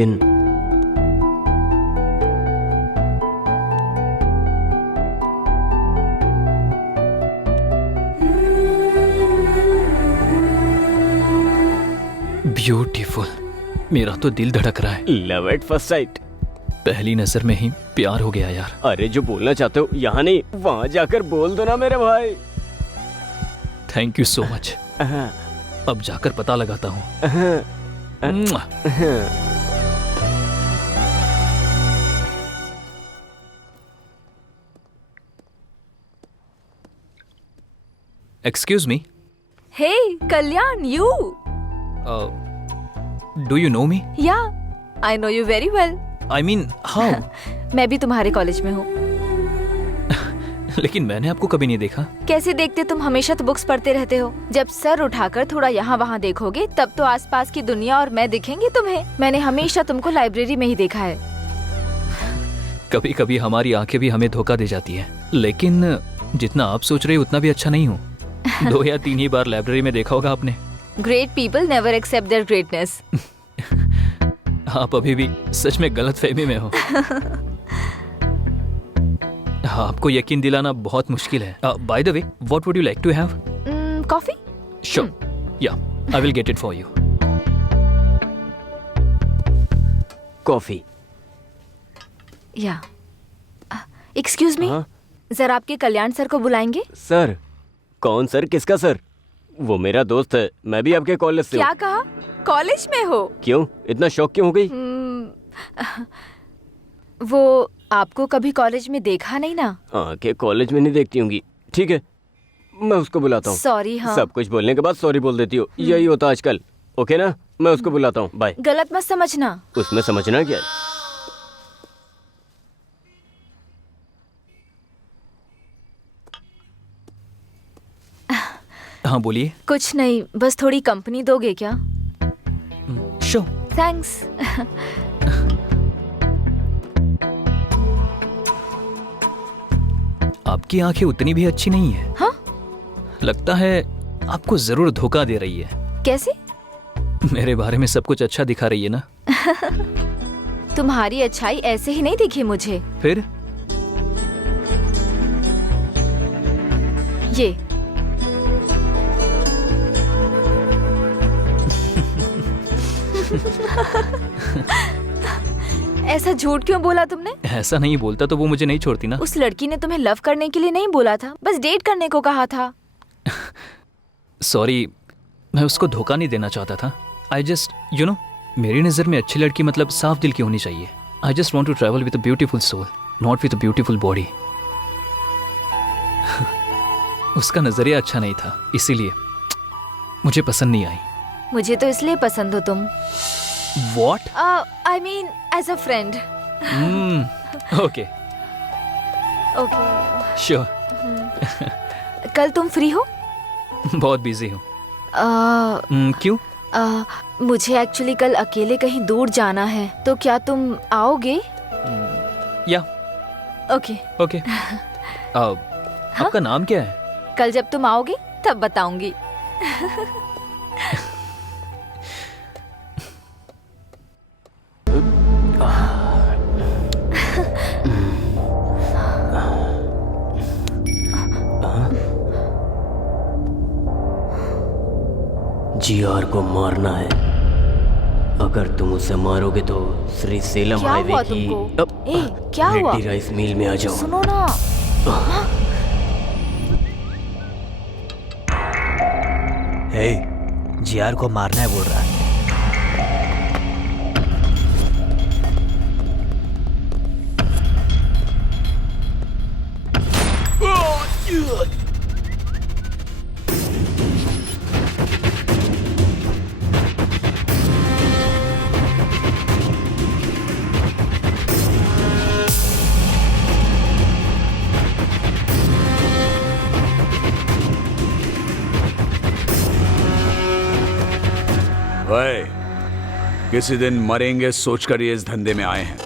लेकिन ब्यूटीफुल। मेरा तो दिल धड़क रहा है। Love at first sight. पहली नजर में ही प्यार हो गया यार। अरे जो बोलना चाहते हो यहाँ नहीं, वहाँ जाकर बोल दो ना मेरे भाई। Thank you so much. अब जाकर पता लगाता हूँ। Excuse me. Hey, Kalyan, you. Do you know me? Yeah, I know you very well. I mean how? मैं भी तुम्हारे कॉलेज में हूँ। लेकिन मैंने आपको कभी नहीं देखा। कैसे देखते, तुम हमेशा तो बुक्स पढ़ते रहते हो। जब सर उठाकर थोड़ा यहाँ वहाँ देखोगे तब तो आसपास की दुनिया और मैं दिखेंगे तुम्हें। मैंने हमेशा तुमको लाइब्रेरी में ही देखा है। कभी कभी हमारी आंखें भी हमें धोखा दे जाती हैं, लेकिन जितना आप सोच रहे हो उतना भी अच्छा नहीं हूँ। 2 या 3 ही बार लाइब्रेरी में देखा होगा आपने। Great people never accept their greatness. आप अभी भी सच में गलत फहमी में हो। आपको यकीन दिलाना बहुत मुश्किल है। By the way, what would you like to have? Coffee? Sure, yeah I will get it for you. Coffee. Yeah excuse me, जरा आपके कल्याण सर को बुलाएंगे? सर? कौन सर? किसका सर? वो मेरा दोस्त है, मैं भी आपके कॉलेज से हूँ। क्या कहा? कॉलेज में हो? क्यों इतना शौक क्यों हो गई? वो आपको कभी कॉलेज में देखा नहीं ना? आंखें कॉलेज में नहीं देखती होंगी। ठीक है, मैं उसको बुलाता हूँ। सॉरी। हाँ, सब कुछ बोलने के बाद सॉरी बोल देती हो, यही होता आजकल। ओके ना, मैं उसको बुलाता हूँ। बाय। गलत मत समझना। उसमें समझना क्या है? हाँ बोलिए। कुछ नहीं, बस थोड़ी कंपनी दोगे क्या? श्योर। थैंक्स। आपकी आंखें उतनी भी अच्छी नहीं है। हाँ? लगता है आपको जरूर धोखा दे रही है। कैसे? मेरे बारे में सब कुछ अच्छा दिखा रही है ना। तुम्हारी अच्छाई ऐसे ही नहीं दिखी मुझे। फिर? ये ऐसा झूठ क्यों बोला तुमने? ऐसा नहीं बोलता तो वो मुझे नहीं छोड़ती ना। उस लड़की ने तुम्हें लव करने के लिए नहीं बोला था, बस डेट करने को कहा था। सॉरी, मैं उसको धोखा नहीं देना चाहता था। आई जस्ट यू नो, मेरी नज़र में अच्छी लड़की मतलब साफ दिल की होनी चाहिए। I just want to travel with a beautiful soul, not with a beautiful body. उसका नजरिया अच्छा नहीं था, इसीलिए मुझे पसंद नहीं आई। मुझे तो इसलिए पसंद हो तुम। What? I mean as a friend. Okay. Okay. Sure. कल तुम फ्री हो? बहुत बिजी हूँ। क्यों? मुझे एक्चुअली कल अकेले कहीं दूर जाना है, तो क्या तुम आओगे? या ओके। ओके। आपका नाम क्या है? कल जब तुम आओगे तब बताऊंगी। जीआर को मारना है। अगर तुम उसे मारोगे तो श्री सेलम क्या हाईवे हुआ की तुमको? क्या हुआ? रेड्डी राइस मिल में आ जाओ। सुनो ना। हे, जीआर को मारना है बोल रहा है। भाई, किसी दिन मरेंगे सोचकर ये इस धंधे में आए हैं।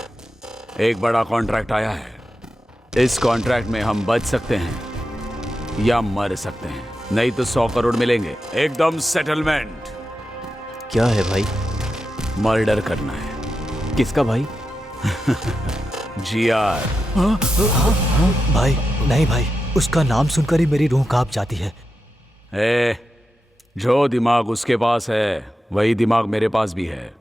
एक बड़ा कॉन्ट्रैक्ट आया है। इस कॉन्ट्रैक्ट में हम बच सकते हैं या मर सकते हैं, नहीं तो 100 करोड़ मिलेंगे एकदम सेटलमेंट। क्या है भाई? मर्डर करना है। किसका भाई? जीआर। भाई नहीं भाई, उसका नाम सुनकर ही मेरी रूह कांप जाती है। जो दिमाग उसके पास है वही दिमाग मेरे पास भी है।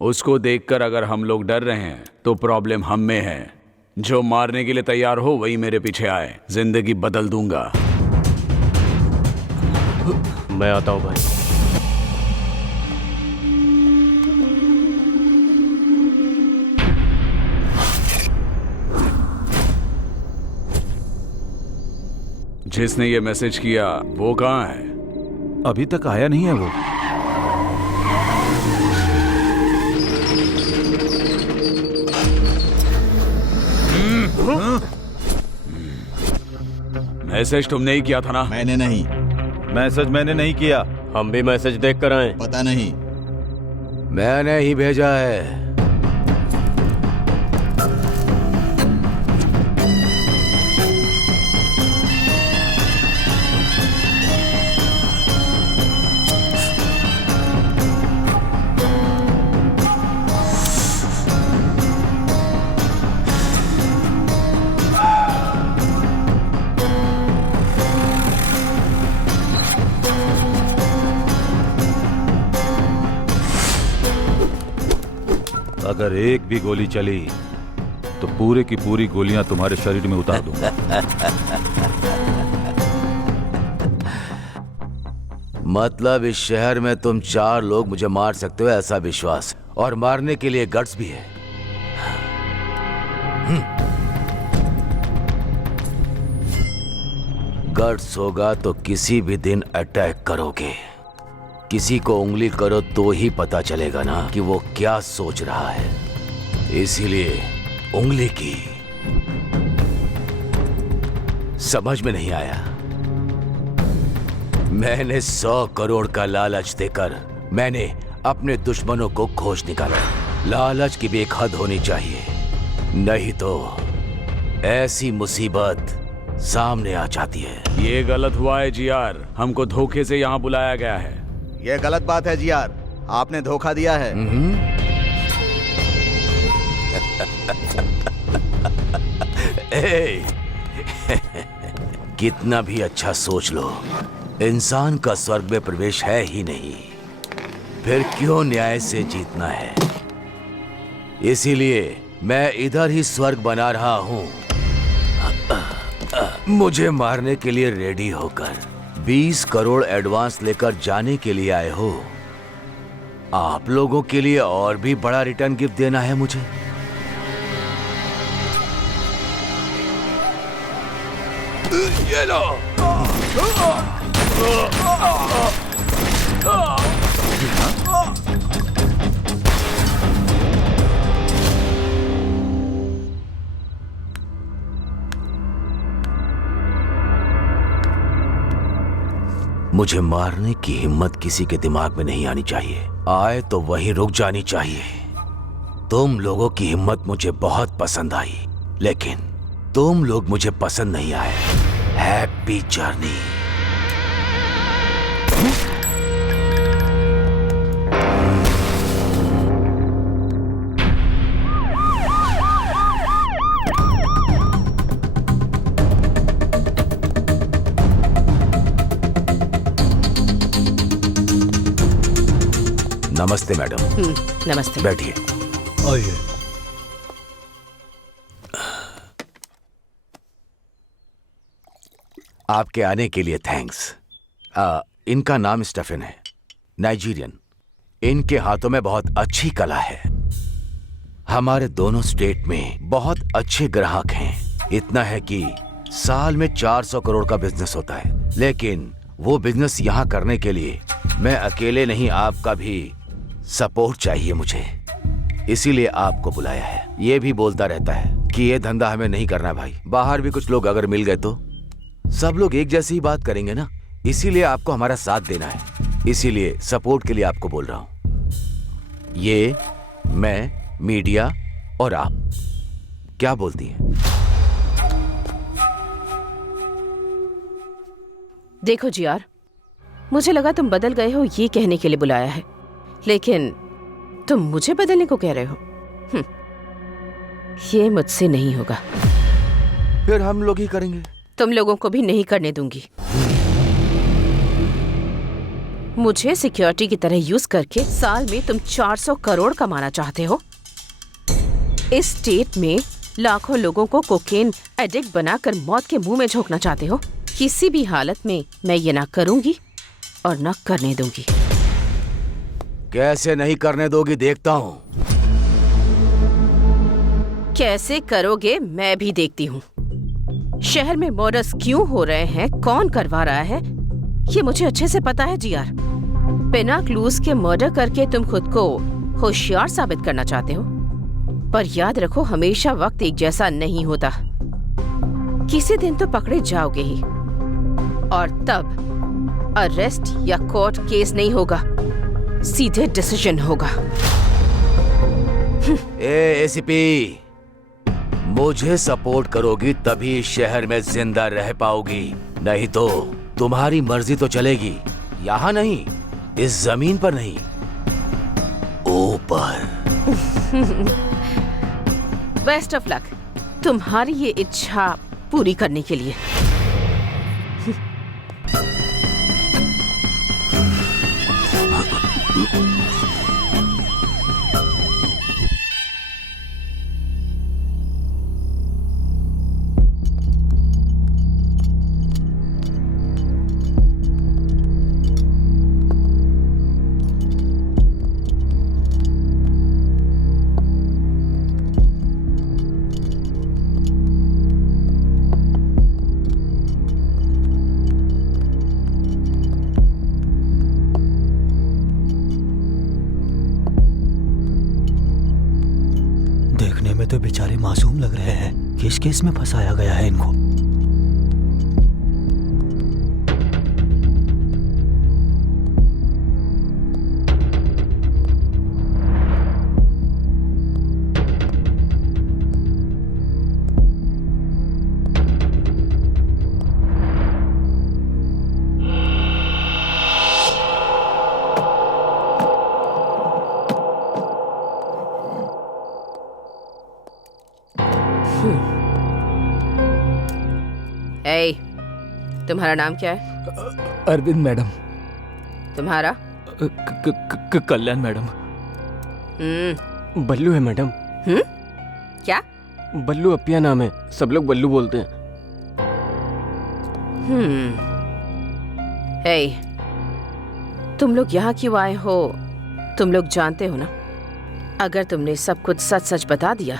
उसको देखकर अगर हम लोग डर रहे हैं तो प्रॉब्लम हम में है। जो मारने के लिए तैयार हो वही मेरे पीछे आए, जिंदगी बदल दूंगा। मैं आता हूँ भाई। जिसने ये मैसेज किया वो कहाँ है? अभी तक आया नहीं है वो। मैसेज तुमने ही किया था ना? मैंने नहीं। मैसेज मैंने नहीं किया। हम भी मैसेज देख कर आए। पता नहीं। मैंने ही भेजा है। अगर एक भी गोली चली तो पूरे की पूरी गोलियां तुम्हारे शरीर में उतार दूंगा। मतलब इस शहर में तुम 4 लोग मुझे मार सकते हो ऐसा विश्वास, और मारने के लिए गट्स भी है। गट्स होगा तो किसी भी दिन अटैक करोगे। किसी को उंगली करो तो ही पता चलेगा ना कि वो क्या सोच रहा है। इसीलिए उंगली की। समझ में नहीं आया? मैंने 100 करोड़ का लालच देकर मैंने अपने दुश्मनों को खोज निकाला। लालच की भी एक हद होनी चाहिए, नहीं तो ऐसी मुसीबत सामने आ जाती है। ये गलत हुआ है जीआर, हमको धोखे से यहाँ बुलाया गया है। यह गलत बात है जीआर, आपने धोखा दिया है। कितना भी अच्छा सोच लो, इंसान का स्वर्ग में प्रवेश है ही नहीं, फिर क्यों न्याय से जीतना है? इसीलिए मैं इधर ही स्वर्ग बना रहा हूं। मुझे मारने के लिए रेडी होकर 20 करोड़ एडवांस लेकर जाने के लिए आए हो। आप लोगों के लिए और भी बड़ा रिटर्न गिफ्ट देना है मुझे। ये लो। मुझे मारने की हिम्मत किसी के दिमाग में नहीं आनी चाहिए। आए तो वहीं रुक जानी चाहिए। तुम लोगों की हिम्मत मुझे बहुत पसंद आई, लेकिन तुम लोग मुझे पसंद नहीं आए। Happy journey. नमस्ते मैडम। नमस्ते। बैठिए। आइए। आपके आने के लिए थैंक्स। इनका नाम स्टेफन है, नाइजीरियन। इनके हाथों में बहुत अच्छी कला है। हमारे दोनों स्टेट में बहुत अच्छे ग्राहक हैं। इतना है कि साल में 400 करोड़ का बिजनेस होता है। लेकिन वो बिजनेस यहाँ करने के लिए मैं अकेले नहीं, आपका भी सपोर्ट चाहिए मुझे। इसीलिए आपको बुलाया है। ये भी बोलता रहता है कि ये धंधा हमें नहीं करना भाई। बाहर भी कुछ लोग अगर मिल गए तो सब लोग एक जैसी ही बात करेंगे ना। इसीलिए आपको हमारा साथ देना है। इसीलिए सपोर्ट के लिए आपको बोल रहा हूं। ये मैं, मीडिया और आप, क्या बोलती हैं? देखो जीआर, मुझे लगा तुम बदल गए हो ये कहने के लिए बुलाया है, लेकिन तुम मुझे बदलने को कह रहे हो। ये मुझसे नहीं होगा। फिर हम लोग ही करेंगे। तुम लोगों को भी नहीं करने दूंगी। मुझे सिक्योरिटी की तरह यूज करके साल में तुम 400 करोड़ कमाना चाहते हो। इस स्टेट में लाखों लोगों को कोकेन एडिक्ट बनाकर मौत के मुंह में झोंकना चाहते हो। किसी भी हालत में मैं ये ना करूंगी और ना करने दूंगी। कैसे नहीं करने दोगी देखता हूँ। कैसे करोगे मैं भी देखती हूँ। शहर में मर्डर्स क्यों हो रहे हैं, कौन करवा रहा है, ये मुझे अच्छे से पता है जीआर। बिना क्लूज के मर्डर करके तुम खुद को होशियार साबित करना चाहते हो, पर याद रखो हमेशा वक्त एक जैसा नहीं होता। किसी दिन तो पकड़े जाओगे ही, और तब अरेस्ट या कोर्ट केस नहीं होगा, सीधे डिसीजन होगा। एसीपी, मुझे सपोर्ट करोगी तभी इस शहर में जिंदा रह पाओगी, नहीं तो तुम्हारी मर्जी तो चलेगी। यहाँ नहीं, इस जमीन पर नहीं, ऊपर। बेस्ट ऑफ लक तुम्हारी ये इच्छा पूरी करने के लिए। देखने में तो बेचारे मासूम लग रहे हैं। किस केस में फंसाया गया है इनको? ए, तुम्हारा नाम क्या है? अरविंद मैडम। तुम्हारा? कल्याण मैडम। बल्लू है मैडम। क्या? बल्लू अपिया नाम है, सब लोग बल्लू बोलते हैं। ए, तुम लोग यहाँ क्यों आए हो? तुम लोग जानते हो ना, अगर तुमने सब कुछ सच सच बता दिया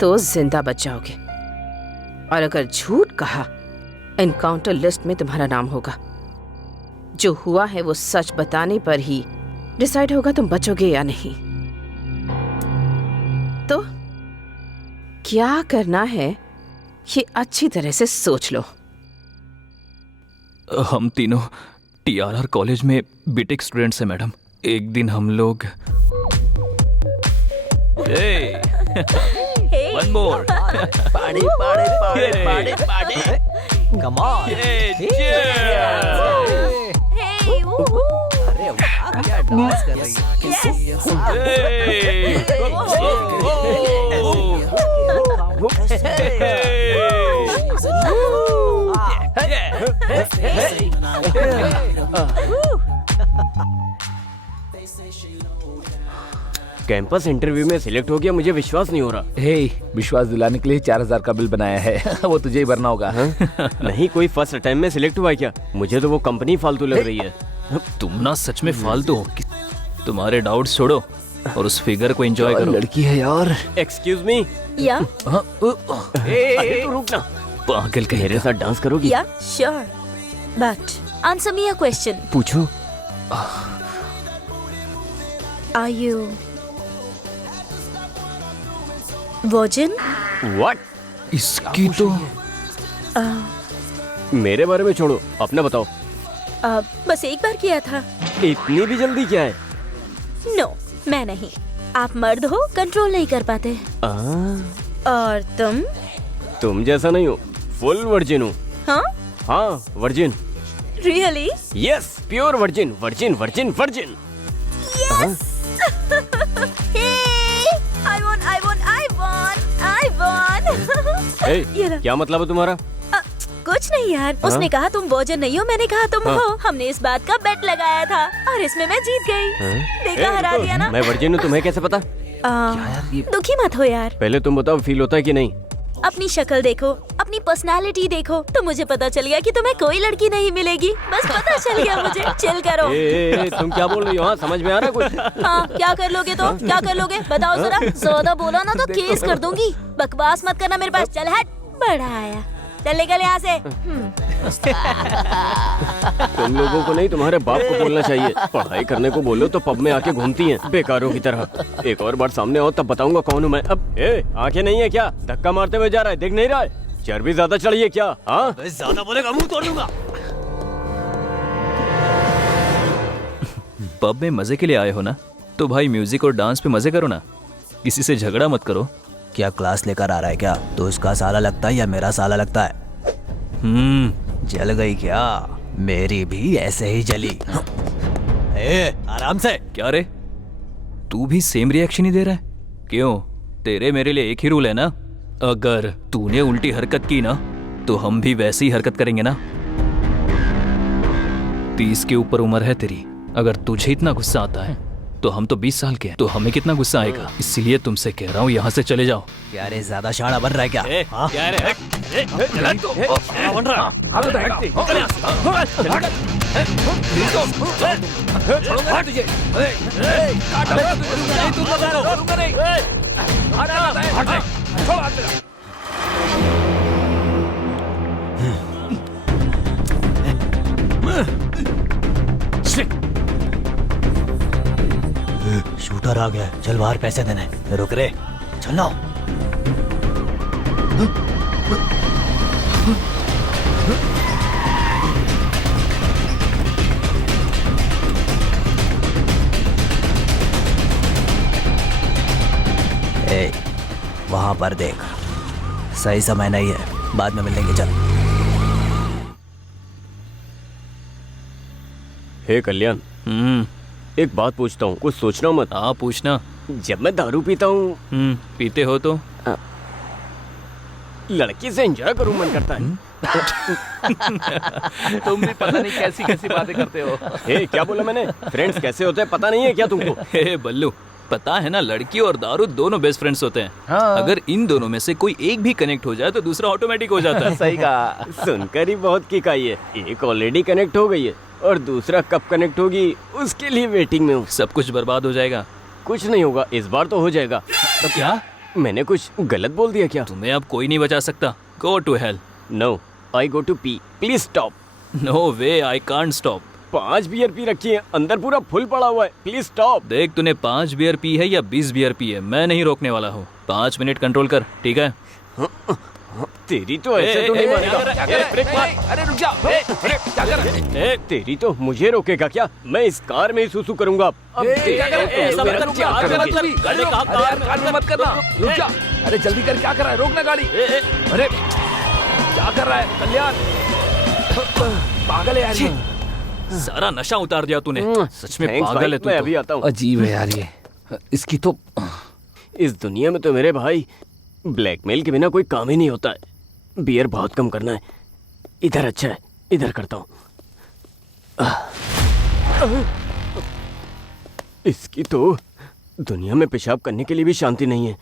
तो जिंदा बच जाओगे, और अगर झूठ कहा एनकाउंटर लिस्ट में तुम्हारा नाम होगा। जो हुआ है वो सच बताने पर ही डिसाइड होगा तुम बचोगे या नहीं। तो क्या करना है ये अच्छी तरह से सोच लो। हम तीनों टीआरआर कॉलेज में बीटेक स्टूडेंट्स हैं मैडम। एक दिन हम लोग One more. Party party party party party. Come on. अरे वाह, क्या डांस कर रही कैंपस इंटरव्यू में सिलेक्ट हो गया, मुझे विश्वास नहीं हो रहा। हे, विश्वास दिलाने के लिए 4000 का बिल बनाया है। वो तुझे ही भरना होगा। नहीं, कोई फर्स्ट अटेम्प्ट में सिलेक्ट हुआ है क्या? मुझे तो वो कंपनी फालतू लग रही है। तुम ना सच में फालतू हो। तुम्हारे डाउट्स छोड़ो और उस फिगर को एंजॉय करो। लड़की है यार। Excuse me. या रुक ना। पागल कहीं मेरे साथ डांस करोगी? Yeah sure, but answer me a question. पूछो। Are you virgin? व्हाट? इसकी तो मेरे बारे में छोड़ो, अपना बताओ। बस एक बार किया था। इतनी भी जल्दी क्या है? नो, मैं नहीं। आप मर्द हो, कंट्रोल नहीं कर पाते। और तुम जैसा नहीं हो, फुल वर्जिन हूँ। हाँ? हाँ, virgin. Really? Yes, pure virgin, virgin virgin virgin. I ये रहा। क्या मतलब है तुम्हारा? कुछ नहीं यार, उसने कहा तुम वोजन नहीं हो, मैंने कहा तुम हो। हमने इस बात का बेट लगाया था और इसमें मैं जीत गई। देखा, हरा दिया ना। मैं वर्जिन हूँ, तुम्हें कैसे पता? दुखी मत हो यार। पहले तुम बताओ फील होता है कि नहीं? अपनी शक्ल देखो, अपनी पर्सनालिटी देखो, तो मुझे पता चल गया कि तुम्हें कोई लड़की नहीं मिलेगी। बस पता चल गया मुझे। चिल करो। तुम क्या बोल रही हो? हाँ, समझ में आ रहा कुछ? हाँ, क्या कर लोगे तो? क्या कर लोगे बताओ जरा। ज्यादा बोला ना तो केस कर दूंगी। बकवास मत करना मेरे पास। चल हट, बड़ा आया। चल निकल यहाँ से। तुम लोगों को नहीं, तुम्हारे बाप को बोलना चाहिए। पढ़ाई करने को बोलो तो पब में आके घूमती हैं बेकारों की तरह। एक और बार सामने आओ तब बताऊंगा कौन हूँ मैं। अब आंखें नहीं है क्या? धक्का मारते हुए जा रहा है, देख नहीं रहा है? चर्बी ज्यादा चढ़ी है क्या? हाँ, ज्यादा बोलेगा मुंह तोड़ दूंगा। पब में मजे के लिए आए हो ना, तो भाई म्यूजिक और डांस पे मजे करो ना, किसी से झगड़ा मत करो। क्या क्लास लेकर आ रहा है क्या? तो उसका साला लगता है या मेरा साला लगता है? जल गई क्या? मेरी भी ऐसे ही जली। आराम से। क्या रे, तू भी सेम रिएक्शन ही दे रहा है? क्यों, तेरे मेरे लिए एक ही रूल है ना? अगर तूने उल्टी हरकत की ना तो हम भी वैसी ही हरकत करेंगे ना। 30 के ऊपर उम्र है तेरी, अगर तुझे इतना गुस्सा आता है तो हम तो 20 साल के हैं, तो हमें कितना गुस्सा आएगा। इसीलिए तुमसे कह रहा हूँ यहाँ से चले जाओ। क्या रे, ज्यादा शाना बन रहा है क्या? क्या रे? शूटर आ गया, चल बाहर पैसे देने। रुक रे, चलो। वहां पर देख, सही समय नहीं है, बाद में मिलेंगे। चल। हे कल्याण, एक बात पूछता हूँ, कुछ सोचना मत। हाँ पूछना। जब मैं दारू पीता हूँ, पीते हो तो लड़की से एंजॉय करूँ मन करता है। तुम भी पता नहीं कैसी कैसी बातें करते हो। क्या बोला मैंने? फ्रेंड्स कैसे होते हैं पता नहीं है क्या तुमको? बल्लू, पता है ना, लड़की और दारू दोनों बेस्ट फ्रेंड्स होते हैं। हाँ। अगर इन दोनों में से कोई एक भी कनेक्ट हो जाए तो दूसरा ऑटोमेटिक हो जाता है। सही कहा। सुनकर ही बहुत किक आई है। एक ऑलरेडी कनेक्ट हो गई है और दूसरा कब कनेक्ट होगी उसके लिए वेटिंग में हूँ। सब कुछ बर्बाद हो जाएगा। कुछ नहीं होगा, इस बार तो हो जाएगा। तो क्या मैंने कुछ गलत बोल दिया क्या? तुम्हें अब कोई नहीं बचा सकता। Go to hell. No, I go to pee. Please stop. No way, I can't stop. 5 beer पी रखी है, अंदर पूरा फुल पड़ा हुआ है। Please stop. देख, तूने 5 बियर पी है या 20 बियर पी है, मैं नहीं रोकने वाला हूँ। 5 मिनट कंट्रोल कर, ठीक है? तेरी तो ऐसे तो नहीं मानेगा। अरे रुक जा। क्या कर रहा है? तेरी तो मुझे रोकेगा क्या? मैं इस कार में ही सुसु करूंगा। अब मत करना, रुक जा। अरे जल्दी कर, क्या कर रहा है? रोकना गाड़ी। अरे क्या कर रहा है कल्याण? पागल है यार। सारा नशा उतार दिया तूने। सच में पागल है तू। मैं अभी आता हूँ। अजीब है यार ये, इसकी तो। इस दुनिया में तो मेरे भाई ब्लैकमेल के बिना कोई काम ही नहीं होता है। बियर बहुत कम करना है। इधर अच्छा है, इधर करता हूँ। इसकी तो दुनिया में पेशाब करने के लिए भी शांति नहीं है।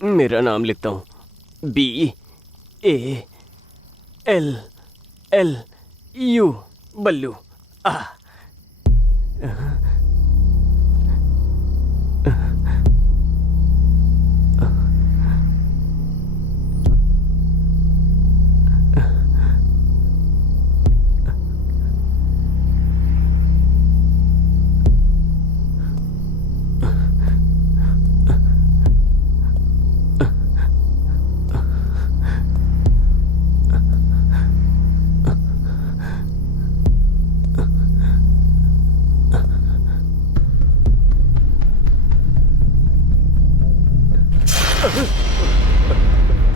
मेरा नाम लिखता हूँ, BALLU, बल्लू।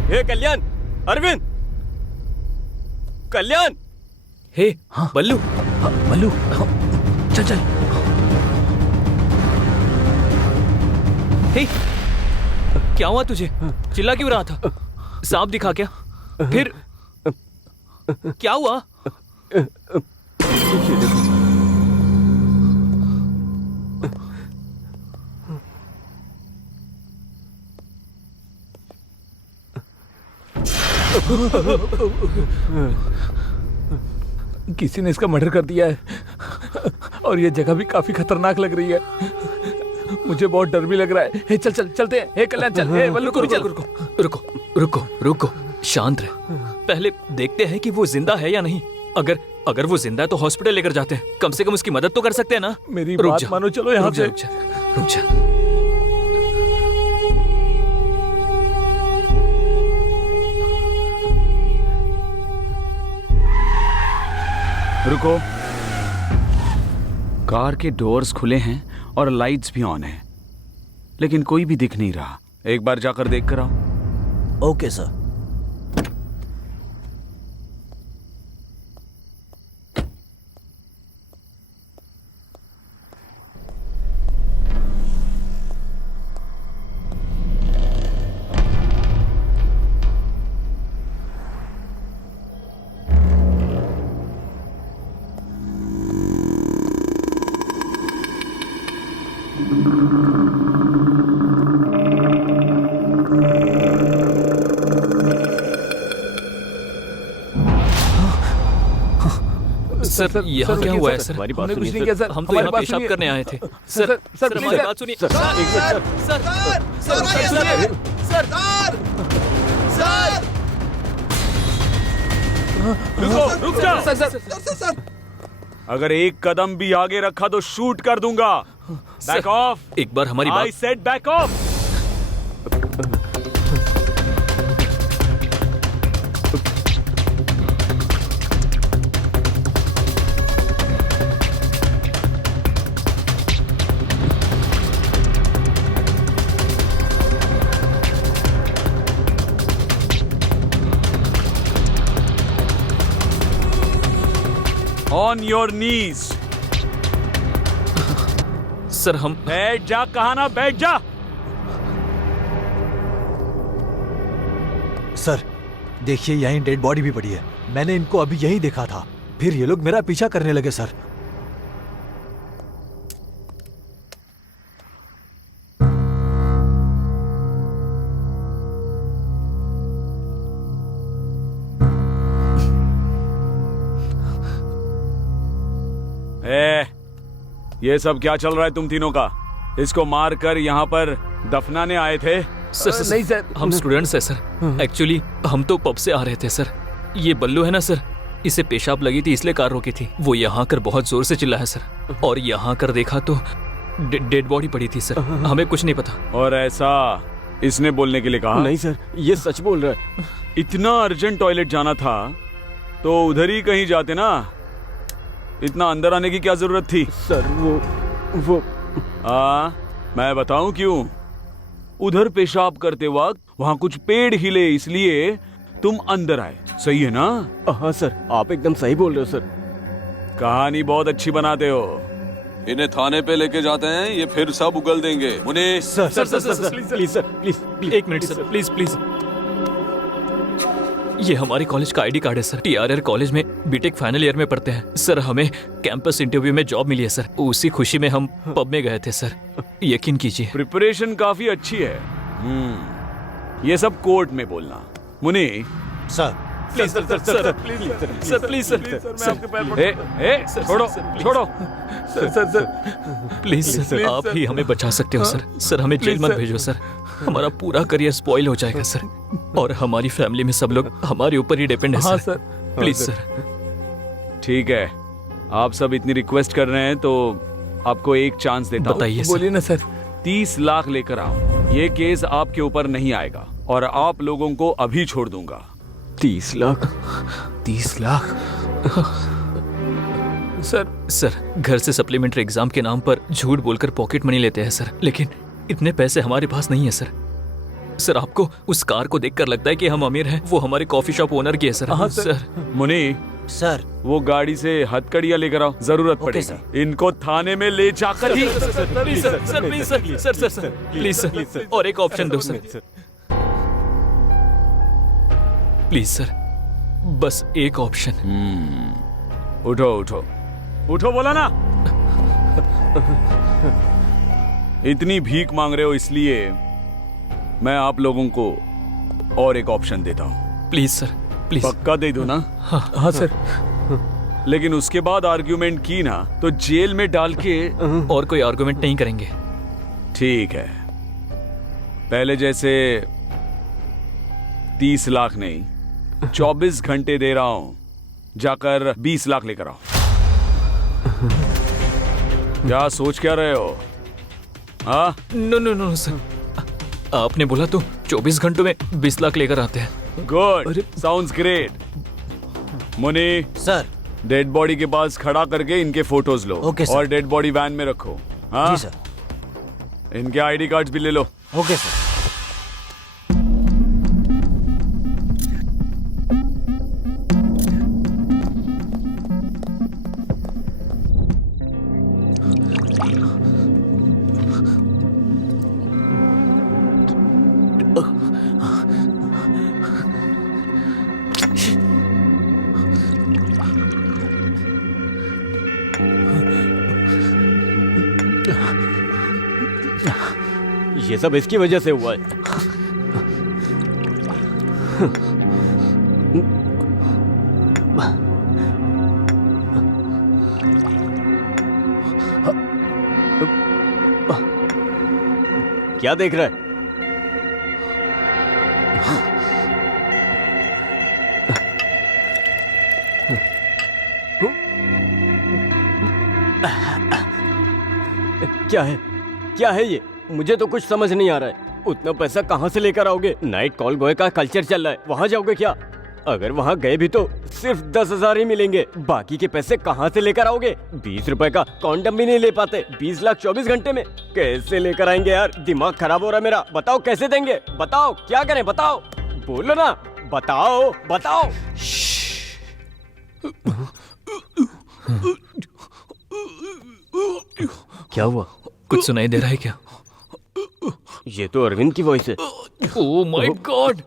हे कल्याण, अरविंद, कल्याण। हे हाँ बल्लू। बल्लू, चल चल। हे, क्या हुआ तुझे? चिल्ला क्यों रहा था? सांप दिखा क्या? फिर क्या हुआ? किसी ने इसका मर्डर कर दिया है और ये जगह भी काफी खतरनाक लग रही है। मुझे बहुत डर भी लग रहा है। हे, चलते हैं। हे कल्याण चल। हे बल्लू रुको, शांत रहे। पहले देखते हैं कि वो जिंदा है या नहीं। अगर वो जिंदा है तो हॉस्पिटल लेकर जाते हैं। कम से कम उसकी मदद तो कर सकते हैं ना। मेरी बात मानो, चलो यहाँ से। रुक जा। रुको। कार के डोर्स खुले हैं और लाइट्स भी ऑन हैं, लेकिन कोई भी दिख नहीं रहा। एक बार जाकर देख कर आओ। Okay sir. सर, यहाँ क्या हुआ है सर? हमारी बात हमने कुछ सुनिए नहीं किया सर। सर। हम तो यहाँ पेशाब करने आए थे। सर हमारी बात सुनिए। रुक जा। अगर एक कदम भी आगे रखा तो शूट कर दूंगा। Back of. एक बार हमारी आई बात। Said back of. On your knees. Sir हम बैठ जा। कहा ना बैठ जा। सर देखिए, यहीं डेड बॉडी भी पड़ी है। मैंने इनको अभी यहीं देखा था, फिर ये लोग मेरा पीछा करने लगे सर। ये सब क्या चल रहा है तुम तीनों का? इसको मार कर यहाँ पर दफनाने आए थे? सर नहीं सर, हम स्टूडेंट्स हैं सर। एक्चुअली हम तो पब से आ रहे थे सर। ये बल्लू है ना सर, इसे पेशाब लगी थी इसलिए कार रोकी थी। वो यहाँ कर बहुत जोर से चिल्ला है सर, और यहाँ कर देखा तो डेड बॉडी पड़ी थी सर। हमें कुछ नहीं पता। और ऐसा इसने बोलने के लिए कहा? नहीं सर, ये सच बोल रहा है। इतना अर्जेंट टॉयलेट जाना था तो उधर ही कहीं जाते ना। इतना अंदर आने की क्या जरूरत थी? सर वो मैं बताऊं क्यों? उधर पेशाब करते वक्त वहां कुछ पेड़ हिले, इसलिए तुम अंदर आए। सही है ना? हाँ सर, आप एकदम सही बोल रहे हो सर। कहानी बहुत अच्छी बनाते हो। इन्हें थाने पे लेके जाते हैं, ये फिर सब उगल देंगे। Munish sir please sir, please एक मिनट सर, प्लीज। ये हमारे कॉलेज का आईडी कार्ड है सर। TRR कॉलेज में बीटेक फाइनल ईयर में पढ़ते हैं सर। हमें कैंपस इंटरव्यू में जॉब मिली है सर। उसी खुशी में हम पब में गए थे सर। यकीन कीजिए। प्रिपरेशन काफी अच्छी है। ये सब कोर्ट में बोलना। मुनी सर प्लीज सर, प्लीज मैं आपके पैर पड़ता हूं। छोड़ो सर प्लीज सर, आप ही हमें बचा सकते हो सर। सर हमें जेल मत भेजो सर। हमारा पूरा करियर स्पॉइल हो जाएगा सर, और हमारी फैमिली में सब लोग हमारे ऊपर ही डिपेंड है हाँ सर। Please sir. ठीक है, आप सब इतनी रिक्वेस्ट कर रहे हैं तो आपको एक चांस देता हूं। बताइए सर। बोलिए ना सर। 30 लाख लेकर आओ। ये केस आपके ऊपर नहीं आएगा और आप लोगों को अभी छोड़ दूंगा। 30 लाख? 30 लाख? सर घर से सप्लीमेंट्री एग्जाम के नाम पर झूठ बोलकर पॉकेट मनी लेते हैं सर, लेकिन इतने पैसे हमारे पास नहीं है सर। सर आपको उस कार को देखकर लगता है कि हम अमीर हैं। वो हमारे कॉफी शॉप ओनर की है सर। हाँ सर मुनी, सर वो गाड़ी से हथकड़ियाँ लेकर आओ, जरूरत पड़ेगी। इनको थाने में ले जाकर ही please sir, please sir, please sir, और एक ऑप्शन दो सर, प्लीज सर, बस एक ऑप्शन। उठो उठो उठो, बोला ना। इतनी भीख मांग रहे हो इसलिए मैं आप लोगों को और एक ऑप्शन देता हूँ। Please sir, please. पक्का दे दो ना? हाँ सर। लेकिन उसके बाद आर्ग्यूमेंट की ना तो जेल में डाल के। और कोई आर्ग्यूमेंट नहीं करेंगे। ठीक है, पहले जैसे 30 लाख नहीं, 24 घंटे दे रहा हूं, जाकर 20 लाख लेकर आओ। क्या सोच क्या रहे हो? हाँ? नो सर, आपने बोला तो 24 घंटों में 20 लाख लेकर आते हैं। Good, sounds great. Muni sir, dead body के पास खड़ा करके इनके फोटोज लो। Okay sir. और डेड बॉडी वैन में रखो। हाँ जी सर। इनके आईडी कार्ड्स भी ले लो। Okay sir. ये सब इसकी वजह से हुआ है। क्या देख रहा है? क्या है? क्या है ये? मुझे तो कुछ समझ नहीं आ रहा है। उतना पैसा कहाँ से लेकर आओगे? नाइट कॉल बॉय का कल्चर चल रहा है, वहाँ जाओगे क्या? अगर वहाँ गए भी तो सिर्फ 10,000 ही मिलेंगे। बाकी के पैसे कहाँ से लेकर आओगे? 20 रुपए का कॉन्डम भी नहीं ले पाते। 20 लाख 24 घंटे में कैसे लेकर आएंगे यार? दिमाग खराब हो रहा है मेरा। बताओ कैसे देंगे? बताओ क्या करें? बताओ, बोलो ना, बताओ बताओ। क्या हुआ? कुछ सुनाई दे रहा है क्या? ये तो अरविंद की वॉइस है। Oh my god!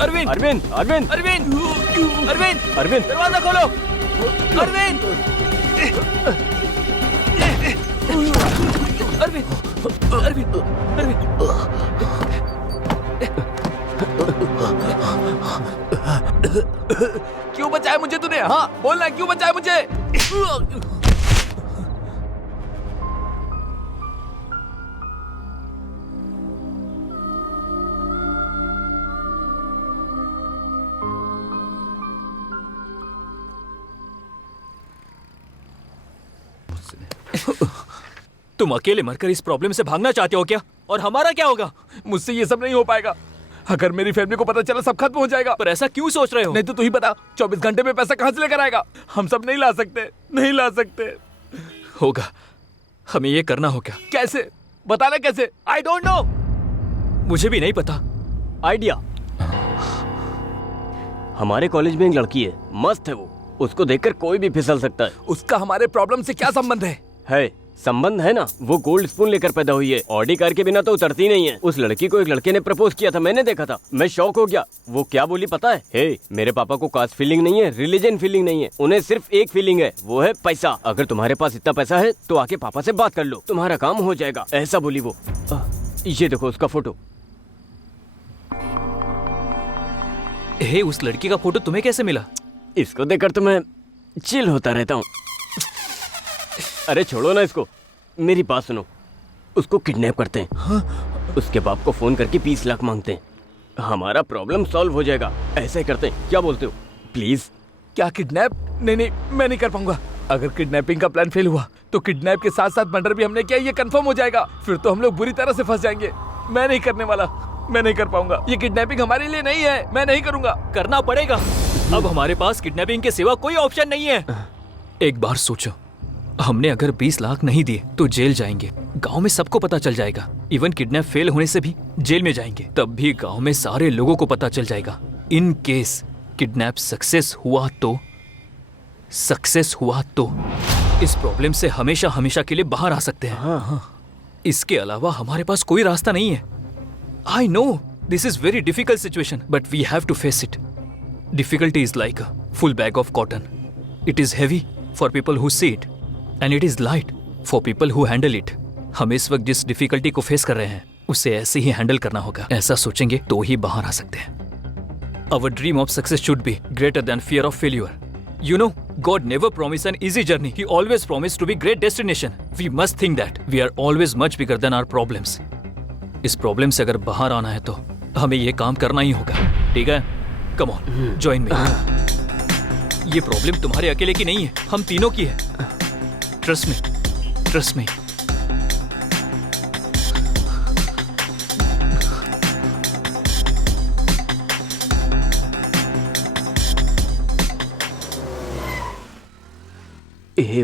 Arvind! Arvind! Arvind! Arvind! Arvind! Arvind! दरवाजा खोलो! अरविंद! अरविंद! अरविंद! अरविंद! क्यों बचाया मुझे तूने? हाँ बोलना, क्यों बचाया मुझे? तुम अकेले मरकर इस प्रॉब्लम से भागना चाहते हो क्या? और हमारा क्या होगा? मुझसे ये सब नहीं हो पाएगा। अगर मेरी फैमिली को पता चला सब खत्म हो जाएगा। पर ऐसा क्यों सोच रहे हो? नहीं तो तू ही बता, 24 घंटे में पैसा कहाँ से लेकर आएगा? हम सब नहीं ला सकते, नहीं ला सकते। होगा, हमें ये करना होगा। कैसे? बताना कैसे? आई डोंट नो, मुझे भी नहीं पता। आइडिया। हमारे कॉलेज में एक लड़की है, मस्त है वो। उसको देखकर कोई भी फिसल सकता है। उसका हमारे प्रॉब्लम से क्या संबंध है? संबंध है ना, वो गोल्ड स्पून लेकर पैदा हुई है। ऑडी कार के बिना तो उतरती नहीं है। उस लड़की को एक लड़के ने प्रपोज किया था, मैंने देखा था, मैं शॉक हो गया। वो क्या बोली पता है? मेरे पापा को कास्ट फीलिंग नहीं है, रिलीजन फीलिंग नहीं है, उन्हें सिर्फ एक फीलिंग है, वो है पैसा। अगर तुम्हारे पास इतना पैसा है तो आके पापा से बात कर लो, तुम्हारा काम हो जाएगा, ऐसा बोली वो। ये देखो उसका फोटो। उस लड़की का फोटो तुम्हें कैसे मिला? इसको देखकर तो मैं चिल होता रहता हूँ। अरे छोड़ो ना इसको, मेरी बात सुनो। उसको किडनैप करते हैं। हाँ? उसके बाप को फोन करके 20 लाख मांगते हैं। हमारा प्रॉब्लम सॉल्व हो जाएगा। ऐसे करते हैं, क्या बोलते हो? प्लीज। क्या किडनैप? नहीं, मैं नहीं कर पाऊंगा। अगर किडनैपिंग का प्लान फेल हुआ तो किडनैप के साथ साथ मर्डर भी हमने किया, ये कंफर्म हो जाएगा। फिर तो हम लोग बुरी तरह से फंस जाएंगे। मैं नहीं करने वाला, मैं नहीं कर पाऊंगा। ये किडनैपिंग हमारे लिए नहीं है, मैं नहीं करूंगा। करना पड़ेगा। अब हमारे पास किडनैपिंग के सिवा कोई ऑप्शन नहीं है। एक बार सोचो, हमने अगर 20 लाख नहीं दिए तो जेल जाएंगे। गांव में सबको पता चल जाएगा। इवन किडनैप फेल होने से भी जेल में जाएंगे, तब भी गांव में सारे लोगों को पता चल जाएगा। इन केस किडनैप सक्सेस हुआ तो इस प्रॉब्लम से हमेशा हमेशा के लिए बाहर आ सकते हैं। इसके अलावा हमारे पास कोई रास्ता नहीं है। I know this is very difficult situation, but we have to face it. Difficulty is like a full bag of cotton. It is heavy for people who see it and it is light for people who handle it. हम इस वक्त जिस difficulty को face कर रहे हैं उसे ऐसे ही हैंडल करना होगा। ऐसा सोचेंगे तो ही बाहर आ सकते हैं। Our dream of success should be greater than fear of failure. You know, God never promised an easy journey. He always promised to be great destination. We must think that we are always much bigger than our problems. इस problem से अगर बाहर आना है तो हमें ये काम करना ही होगा। ठीक है? Come on, join me. ये प्रॉब्लम तुम्हारे अकेले की नहीं है, हम तीनों की है। Trust me, trust me.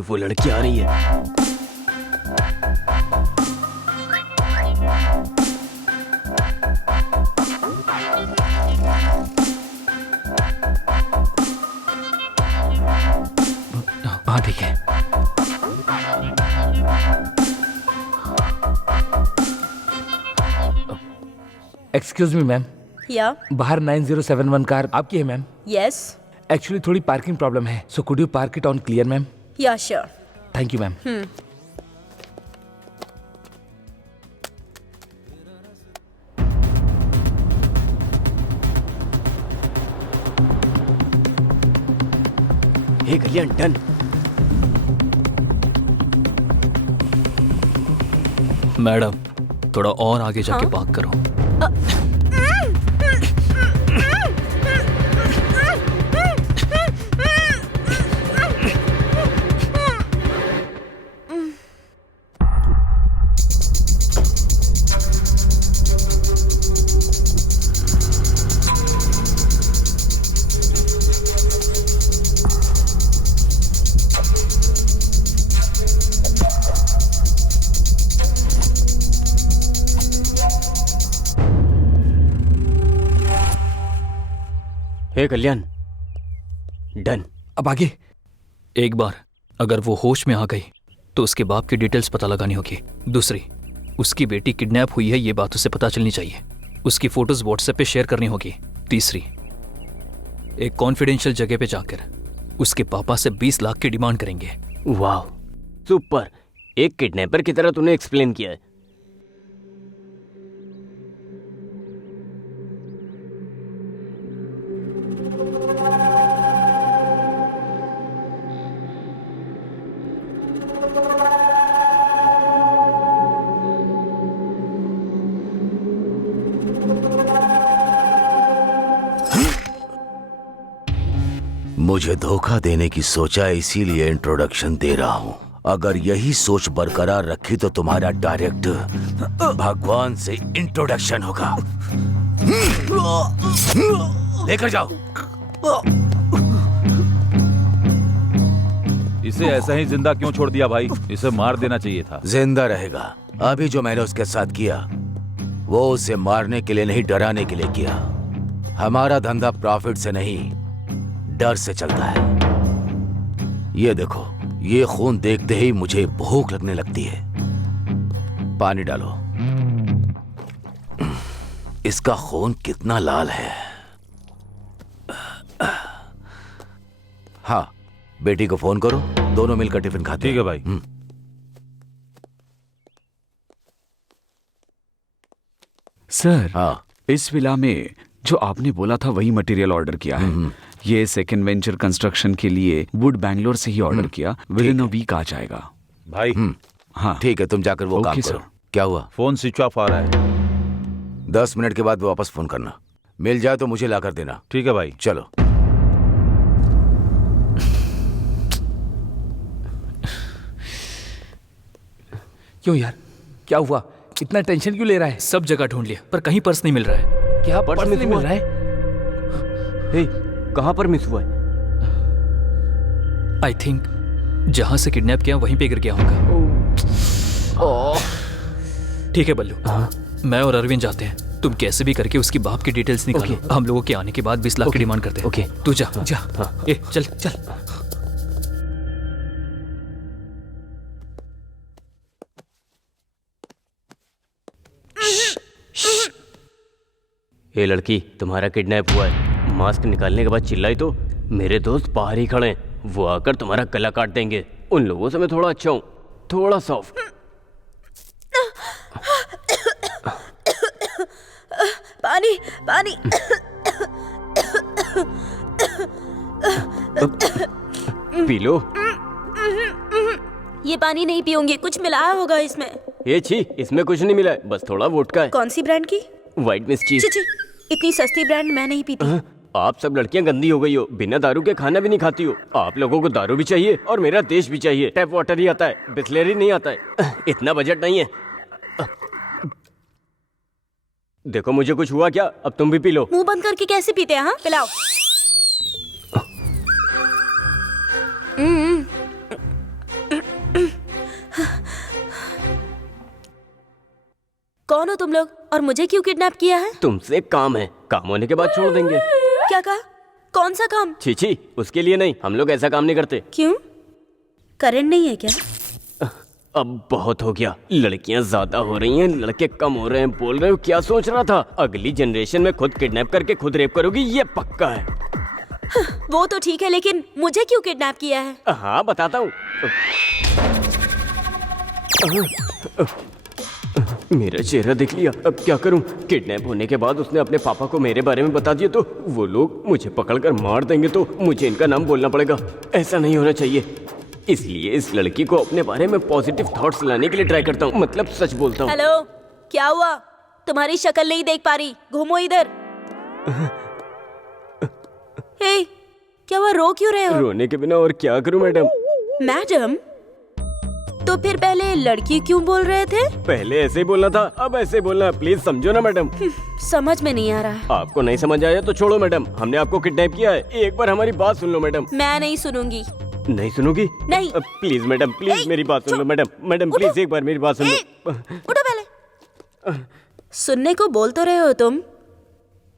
वो लड़की आ रही है। हाँ ठीक है। एक्सक्यूज मी मैम, या बाहर 9071 कार आपकी है मैम? यस एक्चुअली थोड़ी पार्किंग प्रॉब्लम है, so could you park it on clear ma'am? Yeah sure. Thank you ma'am. Hey Kalyan, done. Madam थोड़ा और आगे जाके पार्क करो। Hey Kalyan, done. अब आगे? एक बार अगर वो होश में आ गई तो उसके बाप की डिटेल्स पता लगानी होगी। दूसरी, उसकी बेटी किडनैप हुई है ये बात उसे पता चलनी चाहिए। उसकी फोटोज व्हाट्सएप पे शेयर करनी होगी। तीसरी, एक कॉन्फिडेंशियल जगह पे जाकर उसके पापा से 20 लाख की डिमांड करेंगे। वाह, सुपर। एक किडनैपर की तरह तूने एक्सप्लेन किया है। मुझे धोखा देने की सोचा, इसीलिए इंट्रोडक्शन दे रहा हूँ। अगर यही सोच बरकरार रखी तो तुम्हारा डायरेक्ट भगवान से इंट्रोडक्शन होगा। लेकर जाओ। इसे ऐसा ही जिंदा क्यों छोड़ दिया भाई? इसे मार देना चाहिए था। जिंदा रहेगा। अभी जो मैंने उसके साथ किया वो उसे मारने के लिए नहीं, डराने के लिए किया। हमारा धंधा प्रॉफिट से नहीं, डर से चलता है। ये देखो, ये खून देखते ही मुझे भूख लगने लगती है। पानी डालो। इसका खून कितना लाल है। हाँ, बेटी को फोन करो, दोनों मिलकर टिफिन खाते हैं। ठीक है भाई। सर, हाँ, इस विला में जो आपने बोला था वही मटेरियल ऑर्डर किया है। ये सेकंड वेंचर कंस्ट्रक्शन के लिए वुड बैंगलोर से ही ऑर्डर किया। विद इन अ वीक आ जाएगा भाई। हाँ ठीक है, तुम जाकर वो काम सर। करो। क्या हुआ? फोन स्विच ऑफ आ रहा है। 10 मिनट के बाद वापस फोन करना। मिल जाए तो मुझे लाकर देना। ठीक है भाई। चलो। क्यों यार, क्या हुआ? इतना टेंशन क्यों ले रहा है? सब जगह ढूंढ लिया पर कहीं पर्स नहीं मिल रहा है। क्या पर्स नहीं मिल रहा है? हे, कहाँ पर मिस हुआ है? आई थिंक जहाँ से किडनैप किया वहीं पे गिर गया होगा। ठीक है बल्लू, मैं और अरविंद जाते हैं। तुम कैसे भी करके उसकी बाप की डिटेल्स निकालो। हम लोगों के आने के बाद 20 लाख की डिमांड करते हैं। ओके। तू जा जा। ए चल चल। ये लड़की, तुम्हारा किडनैप हुआ है। मास्क निकालने के बाद चिल्लाई तो मेरे दोस्त बाहर ही खड़े हैं, वो आकर तुम्हारा गला काट देंगे। उन लोगों से मैं थोड़ा अच्छा हूँ, थोड़ा सॉफ्ट। पानी पानी। P low. ये पानी नहीं पीऊंगी, कुछ मिलाया होगा इसमें। ये छी, इसमें कुछ नहीं मिला है, बस थोड़ा वोडका है। कौन सी ब्रांड की? व्हाइट मिस्टी। छी छी, इतनी सस्ती ब्रांड मैं नहीं पीती। आप सब लड़कियां गंदी हो गई हो, बिना दारू के खाना भी नहीं खाती हो। आप लोगों को दारू भी चाहिए और मेरा देश भी चाहिए। टैप वाटर ही आता है, बिस्लेरी नहीं आता है। इतना बजट नहीं है। देखो मुझे कुछ हुआ क्या, अब तुम भी पी लो। मुंह बंद करके कैसे पीते हैं? हाँ पिलाओ। कौन हो तुम लोग और मुझे क्यों किडनैप किया है? तुमसे काम है, काम होने के बाद छोड़ देंगे। क्या कहा? कौन सा काम? छी छी, उसके लिए नहीं, हम लोग ऐसा काम नहीं करते। क्यों? करंट नहीं है क्या? अब बहुत हो गया, लड़कियां ज्यादा हो रही हैं, लड़के कम हो रहे हैं। बोल रहे हो क्या सोच रहा था? अगली जनरेशन में खुद किडनैप करके खुद रेप करोगी, ये पक्का है। वो तो ठीक है, लेकिन मुझे क्यों किडनैप किया है? हाँ बताता हूँ। मेरा चेहरा देख लिया, अब क्या करूं? किडनैप होने के बाद उसने अपने पापा को मेरे बारे में बता दिया तो वो लोग मुझे पकड़कर मार देंगे, तो मुझे इनका नाम बोलना पड़ेगा। ऐसा नहीं होना चाहिए, इसलिए इस लड़की को अपने बारे में पॉजिटिव थॉट्स लाने के लिए ट्राई करता हूँ, मतलब सच बोलता हूँ। हेलो, क्या हुआ? तुम्हारी शक्ल नहीं देख पा रही, घूमो इधर। हे, क्या हुआ? रो क्यों रहे हो? रोने के बिना और क्या करूं मैडम? मैडम? तो फिर पहले लड़की क्यों बोल रहे थे? पहले ऐसे ही बोलना था, अब ऐसे बोलना, प्लीज समझो ना मैडम। समझ में नहीं आ रहा है। आपको नहीं समझ आया तो छोड़ो मैडम, हमने आपको किडनैप किया है, एक बार हमारी बात सुन लो मैडम। मैं नहीं सुनूंगी। नहीं सुनोगी? नहीं। प्लीज मैडम, प्लीज मेरी बात सुन लो मैडम। मैडम प्लीज एक बार मेरी बात सुन लो। उठो पहले। सुनने को बोल तो रहे हो तुम,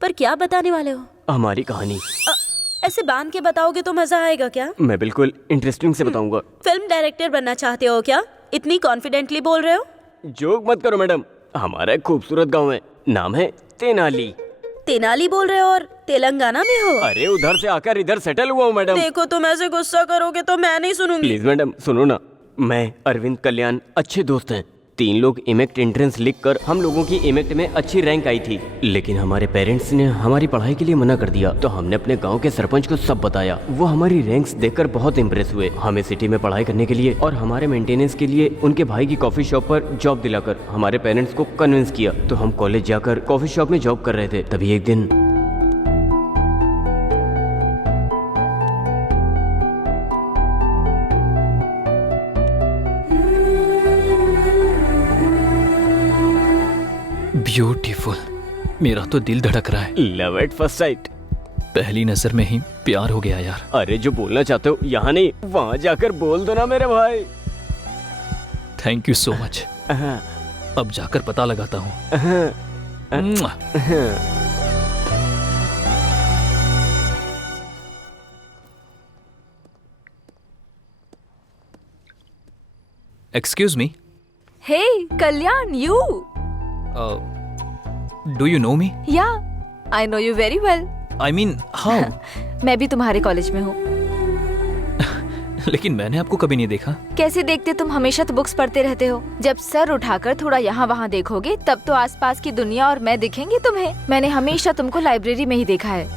पर क्या बताने वाले हो? हमारी कहानी। ऐसे बांध के बताओगे तो मजा आएगा क्या? मैं बिल्कुल इंटरेस्टिंग से बताऊंगा। फिल्म डायरेक्टर बनना चाहते हो क्या? इतनी कॉन्फिडेंटली बोल रहे हो? जोक मत करो मैडम, हमारा एक खूबसूरत गांव है, नाम है तेनाली। तेनाली बोल रहे हो और तेलंगाना में हो? अरे उधर से आकर इधर सेटल हुआ हूँ मैडम। देखो तुम ऐसे गुस्सा करोगे तो मैं नहीं सुनूंगी। प्लीज मैडम सुनो ना, मैं अरविंद कल्याण अच्छे दोस्त हैं। 3 लोग इमेक्ट एंट्रेंस लिख कर हम लोगों की इमेक्ट में अच्छी रैंक आई थी, लेकिन हमारे पेरेंट्स ने हमारी पढ़ाई के लिए मना कर दिया। तो हमने अपने गांव के सरपंच को सब बताया, वो हमारी रैंक्स देखकर बहुत इम्प्रेस हुए। हमें सिटी में पढ़ाई करने के लिए और हमारे मेंटेनेंस के लिए उनके भाई की कॉफी शॉप पर जॉब दिलाकर हमारे पेरेंट्स को कन्विंस किया। तो हम कॉलेज जाकर कॉफी शॉप में जॉब कर रहे थे, तभी एक दिन ब्यूटीफुल, मेरा तो दिल धड़क रहा है। लव एट फर्स्ट साइट, पहली नजर में ही प्यार हो गया यार। अरे जो बोलना चाहते हो यहाँ नहीं, वहाँ जाकर बोल दो ना मेरे भाई। Thank you so much. अब जाकर पता लगाता हूँ। Excuse me. Hey Kalyan, you? Do you know me? Yeah, I know you very well. I mean how? मैं भी तुम्हारे कॉलेज में हूँ। लेकिन मैंने आपको कभी नहीं देखा। कैसे देखते, तुम हमेशा तो बुक्स पढ़ते रहते हो। जब सर उठाकर थोड़ा यहाँ वहाँ देखोगे तब तो आसपास की दुनिया और मैं दिखेंगे तुम्हें। मैंने हमेशा तुमको लाइब्रेरी में ही देखा है।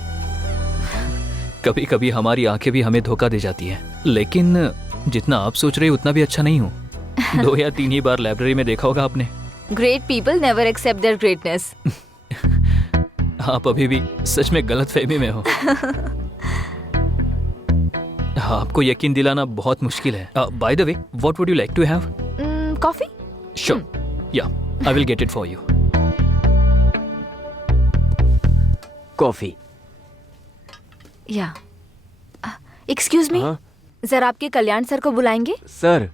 कभी कभी हमारी आंखें भी हमें धोखा दे जाती है, लेकिन जितना आप सोच रहे हो उतना भी अच्छा नहीं हूँ। 2 या 3 ही बार लाइब्रेरी में देखा होगा आपने। Great people never accept their greatness. आप अभी भी सच में गलत फहमी में हो। आपको यकीन दिलाना बहुत मुश्किल है। By the way, what would you like to have? Coffee? Sure, yeah I will get it for you. Coffee? Yeah. Excuse me, जरा आपके कल्याण सर को बुलाएंगे? सर?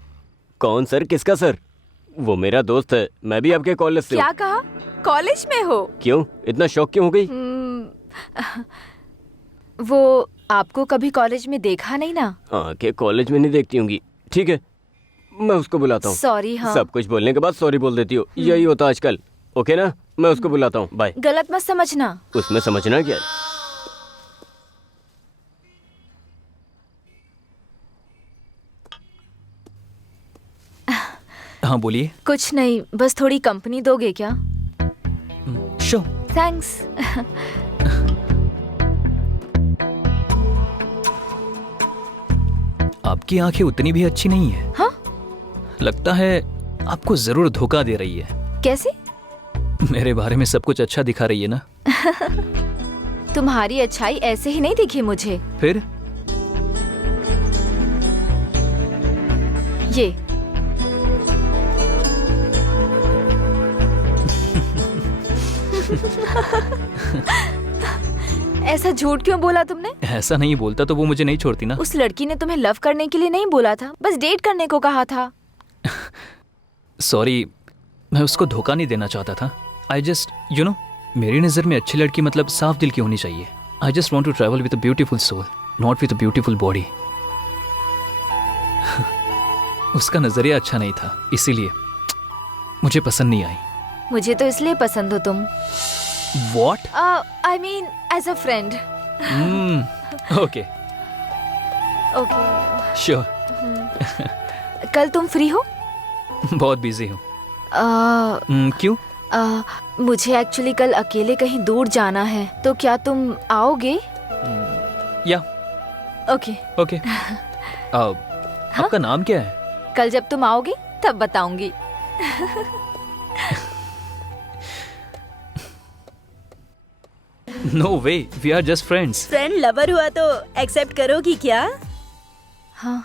कौन सर? किसका सर? वो मेरा दोस्त है, मैं भी आपके कॉलेज से क्या कहा? कॉलेज में हो? क्यों इतना शौक क्यों हो गई? वो आपको कभी कॉलेज में देखा नहीं ना? आंखें कॉलेज में नहीं देखती होंगी। ठीक है, मैं उसको बुलाता हूँ। सॉरी। हाँ, सब कुछ बोलने के बाद सॉरी बोल देती हो, यही होता आजकल। ओके ना, मैं उसको बुलाता हूँ। बाय। गलत मत समझना। उसमें समझना क्या है? हाँ बोलिए। कुछ नहीं, बस थोड़ी कंपनी दोगे क्या? शो। थैंक्स। आपकी आंखें उतनी भी अच्छी नहीं है। हाँ? लगता है आपको जरूर धोखा दे रही है। कैसे? मेरे बारे में सब कुछ अच्छा दिखा रही है ना। तुम्हारी अच्छाई ऐसे ही नहीं दिखी मुझे। फिर? ये ऐसा झूठ क्यों बोला तुमने? ऐसा नहीं बोलता तो वो मुझे नहीं छोड़ती ना। उस लड़की ने तुम्हें लव करने के लिए नहीं बोला था, बस डेट करने को कहा था। सॉरी, मैं उसको धोखा नहीं देना चाहता था। आई जस्ट मेरी नज़र में अच्छी लड़की मतलब साफ दिल की होनी चाहिए। I just want to travel with a beautiful soul, not with a beautiful body. उसका नजरिया अच्छा नहीं था, इसीलिए मुझे पसंद नहीं आई। मुझे तो इसलिए पसंद हो तुम। What? I mean as a friend. Okay. Okay. Sure. कल तुम फ्री हो? बहुत बिजी हूँ। क्यों? मुझे एक्चुअली कल अकेले कहीं दूर जाना है, तो क्या तुम आओगे? या। ओके। ओके। आपका नाम क्या है? कल जब तुम आओगे तब बताऊंगी। No way, we are just friends. Friend lover हुआ तो एक्सेप्ट करोगी क्या? हाँ।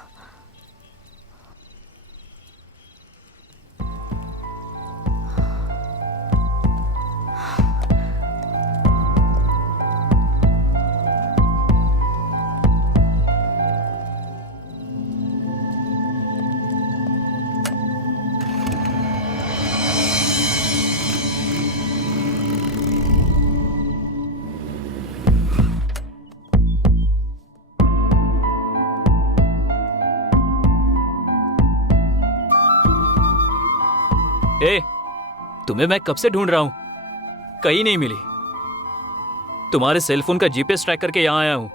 तुम्हें मैं कब से ढूंढ रहा हूँ, कहीं नहीं मिली। तुम्हारे सेलफोन का जीपीएस ट्रैक करके यहाँ आया हूँ।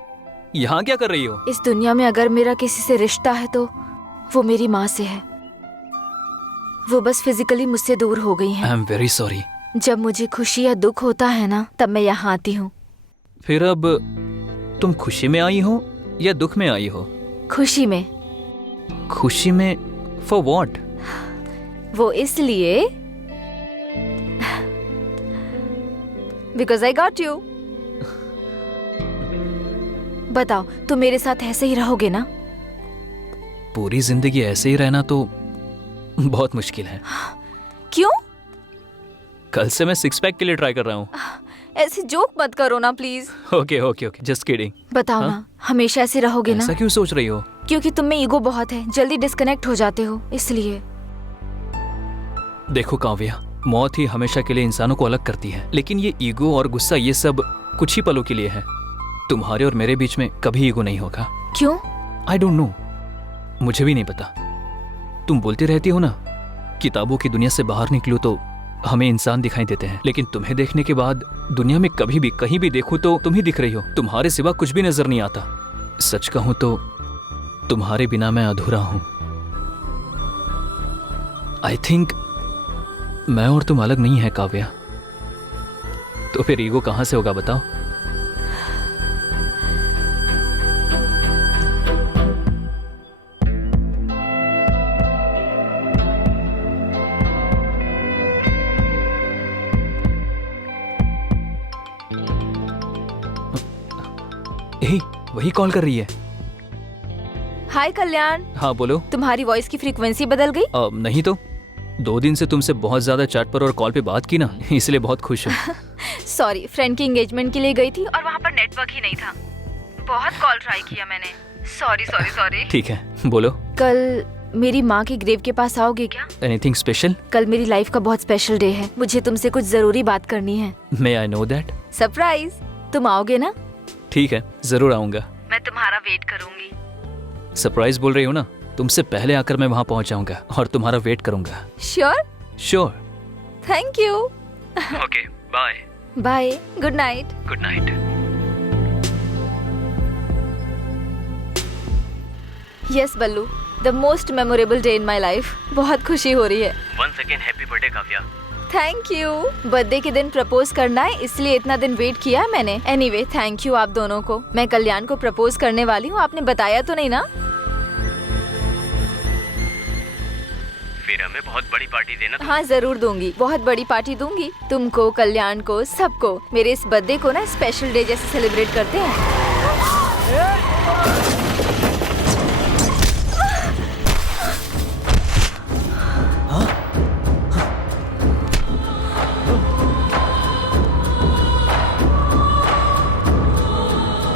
यहाँ क्या कर रही हो? इस दुनिया में अगर मेरा किसी से रिश्ता है तो वो मेरी माँ से है। वो बस फिजिकली मुझसे दूर हो गई हैं। I am very sorry. जब मुझे खुशी या दुख होता है ना, तब मैं यहाँ आती हूँ। फिर अब तुम खुशी में आई हो या दुख में आई हो? खुशी में। खुशी में? For what? वो इसलिए बिकॉज आई गॉट यू। बताओ, तुम मेरे साथ ऐसे ही रहोगे ना? पूरी जिंदगी ऐसे ही रहना तो बहुत मुश्किल है। क्यों? कल से मैं सिक्स पैक के लिए ट्राई कर रहा हूँ। ऐसे जोक मत करो ना please. Okay okay okay, just kidding. बताओ ना, हमेशा ऐसे रहोगे ना? ऐसा क्यों सोच रही हो? क्योंकि तुम में ईगो बहुत है, जल्दी डिस्कनेक्ट हो जाते हो, इसलिए। देखो काव्या, मौत ही हमेशा के लिए इंसानों को अलग करती है, लेकिन ये ईगो और गुस्सा ये सब कुछ ही पलों के लिए है। तुम्हारे और मेरे बीच में कभी ईगो नहीं होगा। क्यों? आई डोंट नो, मुझे भी नहीं पता। तुम बोलती रहती हो ना, किताबों की दुनिया से बाहर निकलो तो हमें इंसान दिखाई देते हैं, लेकिन तुम्हें देखने के बाद दुनिया में कभी भी कहीं भी देखो तो तुम ही दिख रही हो। तुम्हारे सिवा कुछ भी नजर नहीं आता। सच कहूं तो तुम्हारे बिना मैं अधूरा हूं। आई थिंक मैं और तुम अलग नहीं है काव्या। तो फिर ईगो कहां से होगा बताओ? वही कॉल कर रही है। हाय कल्याण। हाँ बोलो। तुम्हारी वॉइस की फ्रीक्वेंसी बदल गई? नहीं तो 2 दिन से तुमसे बहुत ज्यादा चैट पर और कॉल पे बात की ना, इसलिए बहुत खुश हूँ। सॉरी, फ्रेंड की एंगेजमेंट के लिए गई थी और वहाँ पर नेटवर्क ही नहीं था। बहुत कॉल ट्राई किया मैंने, सॉरी। ठीक है, बोलो। कल मेरी माँ के ग्रेव के पास आओगे क्या? Anything special? कल मेरी लाइफ का बहुत स्पेशल डे है, मुझे तुमसे कुछ जरूरी बात करनी है। मे आई नो दैट? सरप्राइज। तुम आओगे ना? ठीक है, जरूर आऊंगा। मैं तुम्हारा वेट करूंगी। सरप्राइज बोल रही हो ना, तुमसे पहले आकर मैं वहाँ पहुँच जाऊंगा और तुम्हारा वेट करूंगा। Sure? Sure. Thank you. Okay, bye. Bye, good night. Good night. Yes Ballu, the most memorable day in my life. बहुत खुशी हो रही है। Once again happy birthday Kavya. Thank you. Birthday के दिन प्रपोज करना है, इसलिए इतना दिन वेट किया है मैंने। एनीवे, थैंक यू आप दोनों को। मैं कल्याण को प्रपोज करने वाली हूँ, आपने बताया तो नहीं ना? फिर हमें बहुत बड़ी पार्टी देना। हाँ जरूर दूंगी, बहुत बड़ी पार्टी दूंगी। तुमको, कल्याण को, सबको। मेरे इस बर्थडे को ना स्पेशल डे जैसे सेलिब्रेट करते हैं।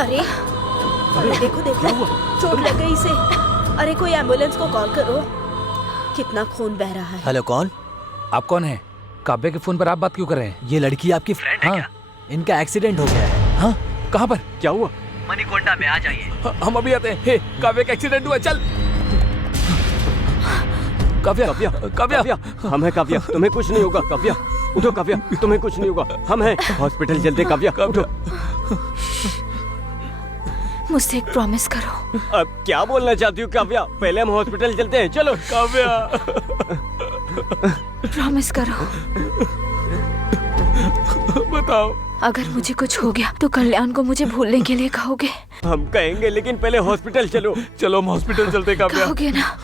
अरे देखो चोट लग गई इसे। अरे कोई एम्बुलेंस को कॉल करो। कितना खून बह रहा है। हेलो, कौन? आप कौन है? काव्या के फोन पर आप बात क्यों कर रहे हैं? ये लड़की आपकी फ्रेंड है क्या? इनका एक्सीडेंट हो गया है। हाँ, कहाँ पर? क्या हुआ? मणिकोंडा में, आ जाइए। हम अभी आते हैं। हे, काव्या का एक्सीडेंट हुआ, चल। काव्या। हम है काव्या, तुम्हें कुछ नहीं होगा। काव्या उठो, काव्या तुम्हें कुछ नहीं होगा, हम हैं। हॉस्पिटल चलते। काव्या उठो। मुझसे एक प्रॉमिस करो। अब क्या बोलना चाहती हूँ काव्या? पहले हम हॉस्पिटल चलते हैं, चलो। काव्या प्रॉमिस करो। बताओ। अगर मुझे कुछ हो गया तो कल्याण को मुझे भूलने के लिए कहोगे? हम कहेंगे, लेकिन पहले हॉस्पिटल चलो। चलो हम हॉस्पिटल चलते काव्या। कहोगे ना?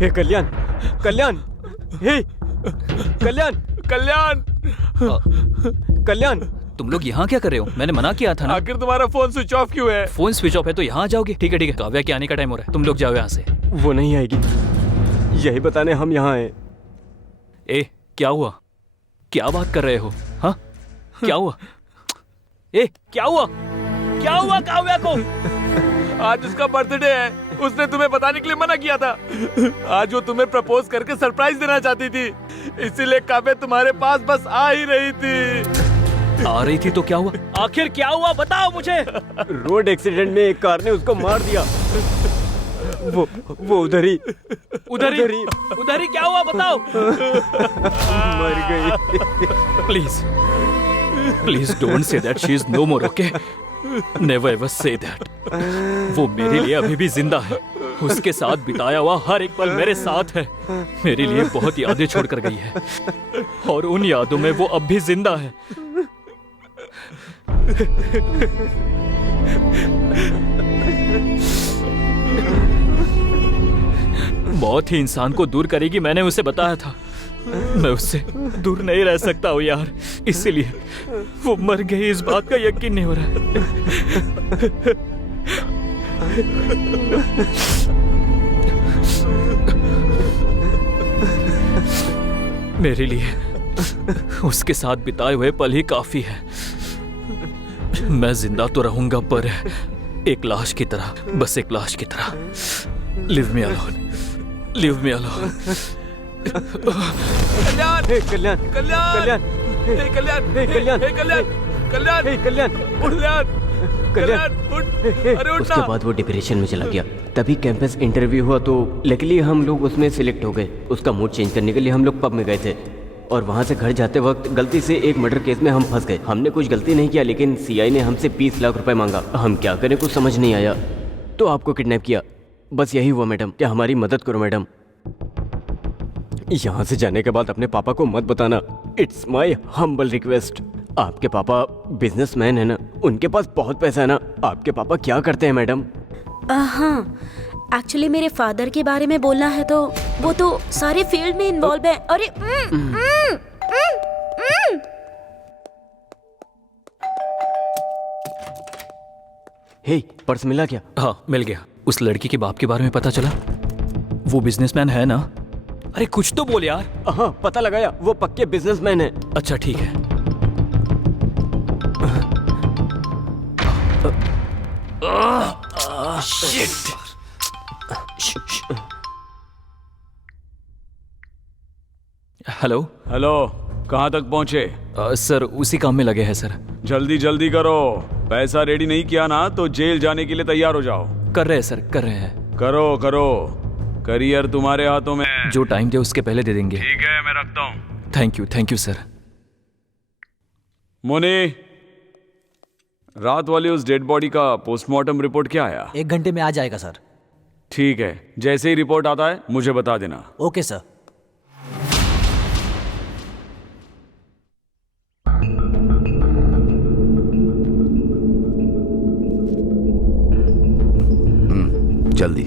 हे कल्याण, कल्याण, हे कल्याण, कल्याण। कल्याण, तुम लोग यहाँ क्या कर रहे हो? मैंने मना किया था ना। आखिर तुम्हारा फोन स्विच ऑफ क्यों है? फोन स्विच ऑफ है तो यहाँ आ जाओगे? ठीक है, काव्या के आने का टाइम हो रहा है, तुम लोग जाओ यहाँ से। वो नहीं आएगी, यही बताने हम यहाँ आए। ए, क्या हुआ? क्या बात कर रहे हो? हाँ, क्या हुआ? ए, क्या हुआ? क्या हुआ काव्या को? आज उसका बर्थडे है, उसने तुम्हें बताने के लिए मना किया था। आज वो तुम्हें प्रपोज करके सरप्राइज देना चाहती थी, इसीलिए काव्या तुम्हारे पास बस आ ही रही थी। आ रही थी तो क्या हुआ? आखिर क्या हुआ, बताओ मुझे। रोड एक्सीडेंट में एक कार ने उसको मार दिया। वो उधर ही क्या हुआ, बताओ। मर गई। Please don't say that she is no more, okay? Never ever say that. वो मेरे लिए अभी भी जिंदा है, उसके साथ बिताया हुआ हर एक पल मेरे साथ है। मेरे लिए बहुत यादें छोड़कर गई है और उन यादों में वो अब भी जिंदा है। मौत ही इंसान को दूर करेगी, मैंने उसे बताया था। मैं उससे दूर नहीं रह सकता हूँ यार, इसीलिए वो मर गई, इस बात का यकीन नहीं हो रहा है। मेरे लिए उसके साथ बिताए हुए पल ही काफी है। मैं जिंदा तो रहूंगा पर एक लाश की तरह, बस एक लाश की तरह। Leave me alone, leave me alone. Kalyan, Kalyan, Kalyan, Kalyan, Kalyan, Kalyan, Kalyan, Kalyan, Kalyan, उठ। अरे उठ। उसके बाद वो डिप्रेशन में चला गया। तभी कैंपस इंटरव्यू हुआ तो लकीली हम लोग उसमें सिलेक्ट हो गए। उसका मूड चेंज करने के लिए हम लोग पब में गए थे और वहाँ से घर जाते वक्त गलती से एक मर्डर केस में हम फंस गए। हमने कुछ गलती नहीं किया, लेकिन सीआई ने हमसे 20 लाख रुपए मांगा। हम क्या करें, कुछ समझ नहीं आया, तो आपको किडनैप किया। बस यही हुआ मैडम, क्या हमारी मदद करो मैडम। यहाँ से जाने के बाद अपने पापा को मत बताना, इट्स माई हम्बल रिक्वेस्ट। आपके पापा बिजनेसमैन है ना, उनके पास बहुत पैसा है ना। आपके पापा क्या करते हैं मैडम? हाँ, एक्चुअली मेरे फादर के बारे में बोलना है तो वो तो सारे फील्ड में इन्वॉल्व है। अरे हे, पर्स मिला क्या? हाँ मिल गया। उस लड़की के बाप के बारे में पता चला? वो बिजनेसमैन है ना? अरे कुछ तो बोल यार। हाँ पता लगाया, वो पक्के बिजनेसमैन है। अच्छा ठीक है। हेलो। हेलो, कहाँ तक पहुँचे? सर उसी काम में लगे हैं सर। जल्दी जल्दी करो, पैसा रेडी नहीं किया ना तो जेल जाने के लिए तैयार हो जाओ। कर रहे हैं सर, कर रहे हैं। करो करो, करियर तुम्हारे हाथों में है। जो टाइम दे उसके पहले दे देंगे। ठीक है, मैं रखता हूँ। Thank you sir. मुनी, रात वाली उस डेड बॉडी का पोस्टमार्टम रिपोर्ट क्या आया? 1 घंटे में आ जाएगा सर। ठीक है, जैसे ही रिपोर्ट आता है मुझे बता देना। Okay sir. जल्दी।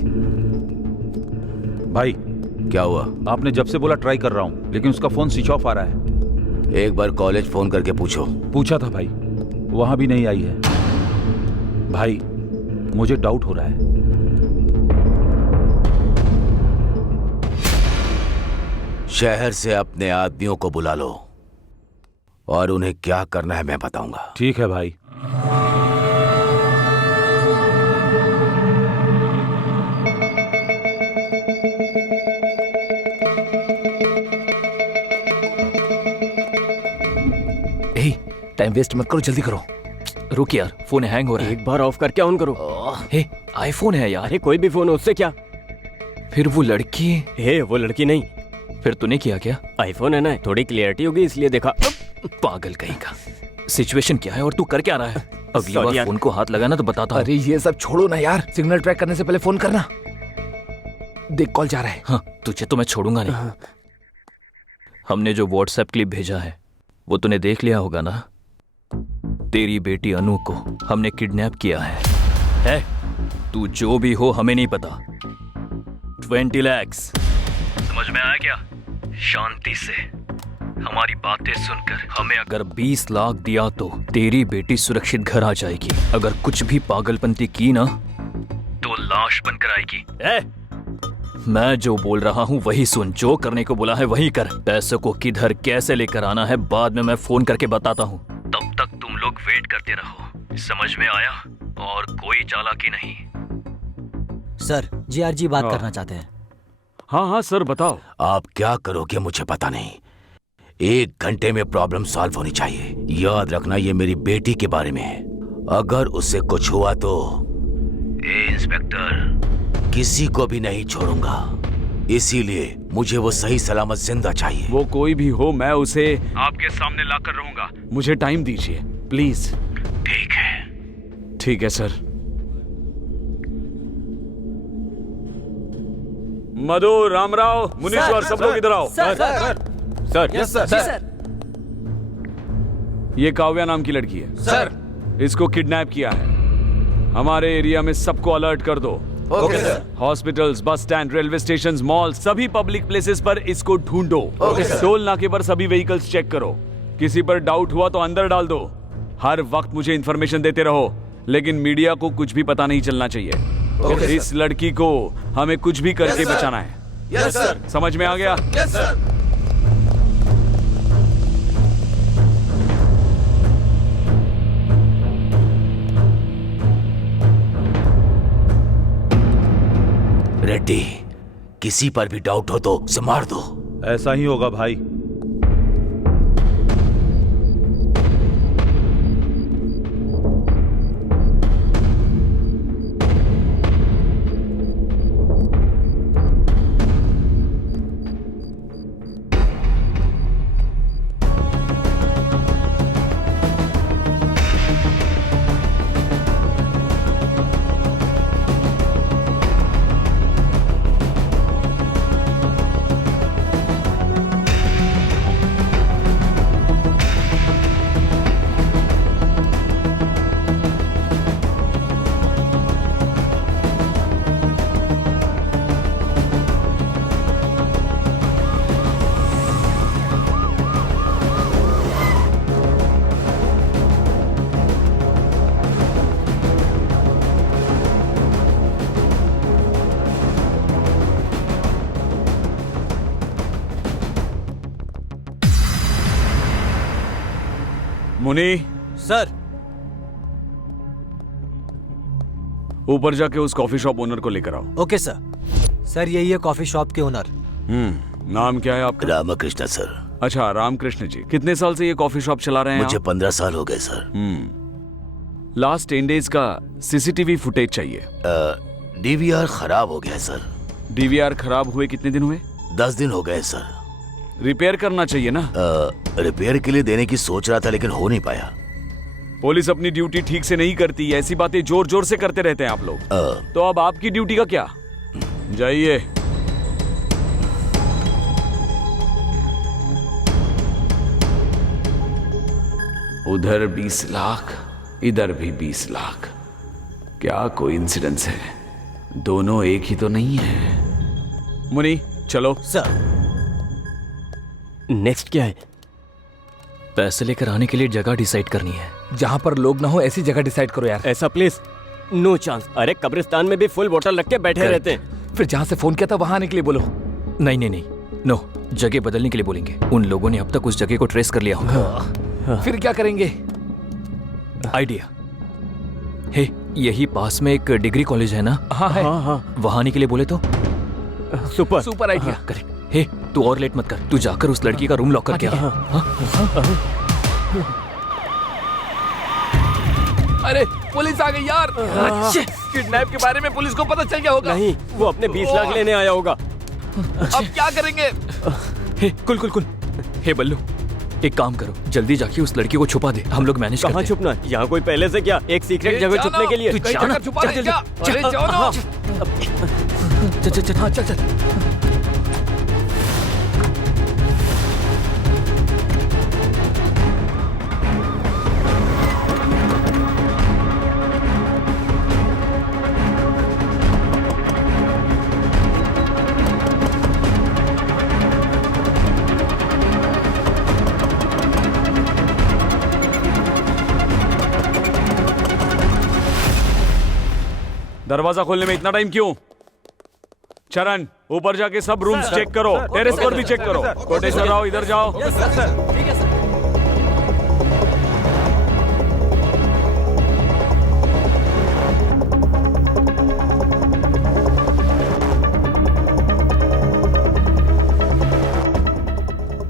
भाई क्या हुआ? आपने जब से बोला ट्राई कर रहा हूँ, लेकिन उसका फोन स्विच ऑफ आ रहा है। एक बार कॉलेज फोन करके पूछो। पूछा था भाई, वहां भी नहीं आई है। भाई मुझे डाउट हो रहा है। शहर से अपने आदमियों को बुला लो और उन्हें क्या करना है मैं बताऊंगा। ठीक है भाई। टाइम वेस्ट मत करो, जल्दी करो। रुक यार, फोन हैंग हो रहा है। एक बार ऑफ करके ऑन करो। हे, आईफोन है यार। अरे कोई भी फोन हो, उससे क्या? फिर वो लड़की? हे, वो लड़की नहीं। फिर तूने किया क्या? आईफोन है ना, थोड़ी क्लियरिटी होगी इसलिए देखा। पागल कहीं का। सिचुएशन क्या है और तू कर क्या रहा है? अगली बार फोन को हाथ लगाना तो बताता हूँ। अरे ये सब छोड़ो ना यार, सिग्नल ट्रैक करने से पहले फोन करना। देख कॉल जा रहा है। हाँ, तुझे तो मैं छोड़ूंगा नहीं। हमने जो व्हाट्सएप क्लिप भेजा है वो तूने देख लिया होगा ना? तेरी बेटी अनु को हमने किडनैप किया है? तू जो भी हो हमें नहीं पता। 20 लाख। समझ में आया क्या? शांति से हमारी बातें सुनकर हमें अगर 20 लाख दिया तो तेरी बेटी सुरक्षित घर आ जाएगी। अगर कुछ भी पागलपंती की ना तो लाश बनकर आएगी। मैं जो बोल रहा हूँ वही सुन, जो करने को बोला है वही कर। पैसों को किधर कैसे लेकर आना है बाद में मैं फोन करके बताता हूँ। तब तक तुम लोग वेट करते रहो। समझ में आया? और कोई चालाकी नहीं। सर, जीआरजी बात करना चाहते हैं। हाँ हाँ सर, बताओ। आप क्या करोगे मुझे पता नहीं। 1 घंटे में प्रॉब्लम सॉल्व होनी चाहिए। याद रखना, ये मेरी बेटी के बारे में है। अगर उससे कुछ हुआ तो इंस्पेक्टर किसी को भी नहीं छोड़ूंगा। इसीलिए मुझे वो सही सलामत जिंदा चाहिए। वो कोई भी हो, मैं उसे आपके सामने लाकर रहूंगा। मुझे टाइम दीजिए प्लीज। ठीक है। ठीक है सर। मधु, रामराव, मुनीश्वर, सब लोग इधर आओ। Sir, yes sir. ये काव्या नाम की लड़की है सर। इसको किडनैप किया है। हमारे एरिया में सबको अलर्ट कर दो। Okay sir. Hospitals, bus stand, railway stations, mall, सभी पब्लिक प्लेसेस पर इसको ढूंढो। Okay sir. टोल नाके पर सभी व्हीकल्स चेक करो। किसी पर डाउट हुआ तो अंदर डाल दो। हर वक्त मुझे इंफॉर्मेशन देते रहो, लेकिन मीडिया को कुछ भी पता नहीं चलना चाहिए। इस लड़की को हमें कुछ भी करके बचाना है। Yes sir. समझ में आ गया? Yes sir. रेड्डी, किसी पर भी डाउट हो तो उसे मार दो। ऐसा ही होगा भाई। मुनी, सर। ऊपर जाके उस कॉफी शॉप ओनर को लेकर आओ। Okay sir. सर यही है कॉफी शॉप के ओनर। नाम क्या है आपका? रामकृष्ण सर। अच्छा, रामकृष्ण जी। कितने साल से ये कॉफी शॉप चला रहे हैं? मुझे 15 साल हो गए सर। लास्ट 10 डेज का सीसीटीवी फुटेज चाहिए। डीवीआर खराब हो गया सर। डीवीआर खराब हुए कितने दिन हुए? 10 दिन हो गए सर। रिपेयर करना चाहिए ना। रिपेयर के लिए देने की सोच रहा था लेकिन हो नहीं पाया। पुलिस अपनी ड्यूटी ठीक से नहीं करती, ऐसी बातें जोर जोर से करते रहते हैं आप लोग। तो अब आपकी ड्यूटी का क्या? जाइए। उधर 20 लाख, इधर भी 20 लाख। क्या कोइंसिडेंस है, दोनों एक ही तो नहीं है। मुनी चलो। सर। नेक्स्ट क्या है? पैसे लेकर आने के लिए जगह डिसाइड करनी है। जहाँ पर लोग ना हो ऐसी जगह डिसाइड करो यार। ऐसा प्लेस नो चांस। अरे कब्रिस्तान में भी फुल बोतल रख के बैठे रहते हैं। फिर जहाँ से फोन किया था वहां आने के लिए बोलो। नहीं नहीं नहीं, नो, जगह बदलने के लिए बोलेंगे। उन लोगों ने अब तक उस जगह को ट्रेस कर लिया होगा। फिर क्या करेंगे? आइडिया हे, यही पास में एक डिग्री कॉलेज है ना? हाँ है। वहां आने के लिए बोले तो सुपर आइडिया। करेक्ट। हे, तू और लेट मत कर, तू जाकर उस लड़की का रूम लॉक करके आ। अरे पुलिस आ गई यार। किडनैप के बारे में पुलिस को पता चल गया होगा। नहीं, वो अपने 20 लाख लेने आया होगा। अब क्या करेंगे? हे कुल कुल कुल, हे बल्लू, एक काम करो, जल्दी जाके उस लड़की को छुपा दे, हम लोग मैनेज करते हैं। कहाँ छुपना है? यहाँ कोई पहले से क्या एक सीक्रेट जगह छुपने के लिए? तू जा ना, छुपा दे क्या? अरे जाओ ना। चल चल हाँ चल चल। दरवाजा खोलने में इतना टाइम क्यों? चरण, ऊपर जाके सब रूम्स चेक करो, टेरेस पर भी चेक करो। कोटेश्वर आओ, इधर जाओ।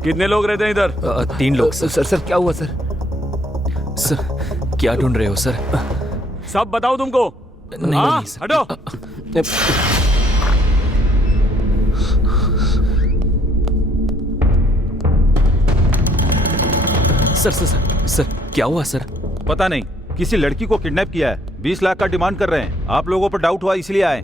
कितने लोग रहते हैं इधर? 3 लोग। सर क्या हुआ सर? सर क्या ढूंढ रहे हो सर? सब बताओ तुमको। नहीं, हटो। सर सर सर सर क्या हुआ सर? पता नहीं, किसी लड़की को किडनैप किया है। 20 लाख का डिमांड कर रहे हैं। आप लोगों पर डाउट हुआ इसलिए आए।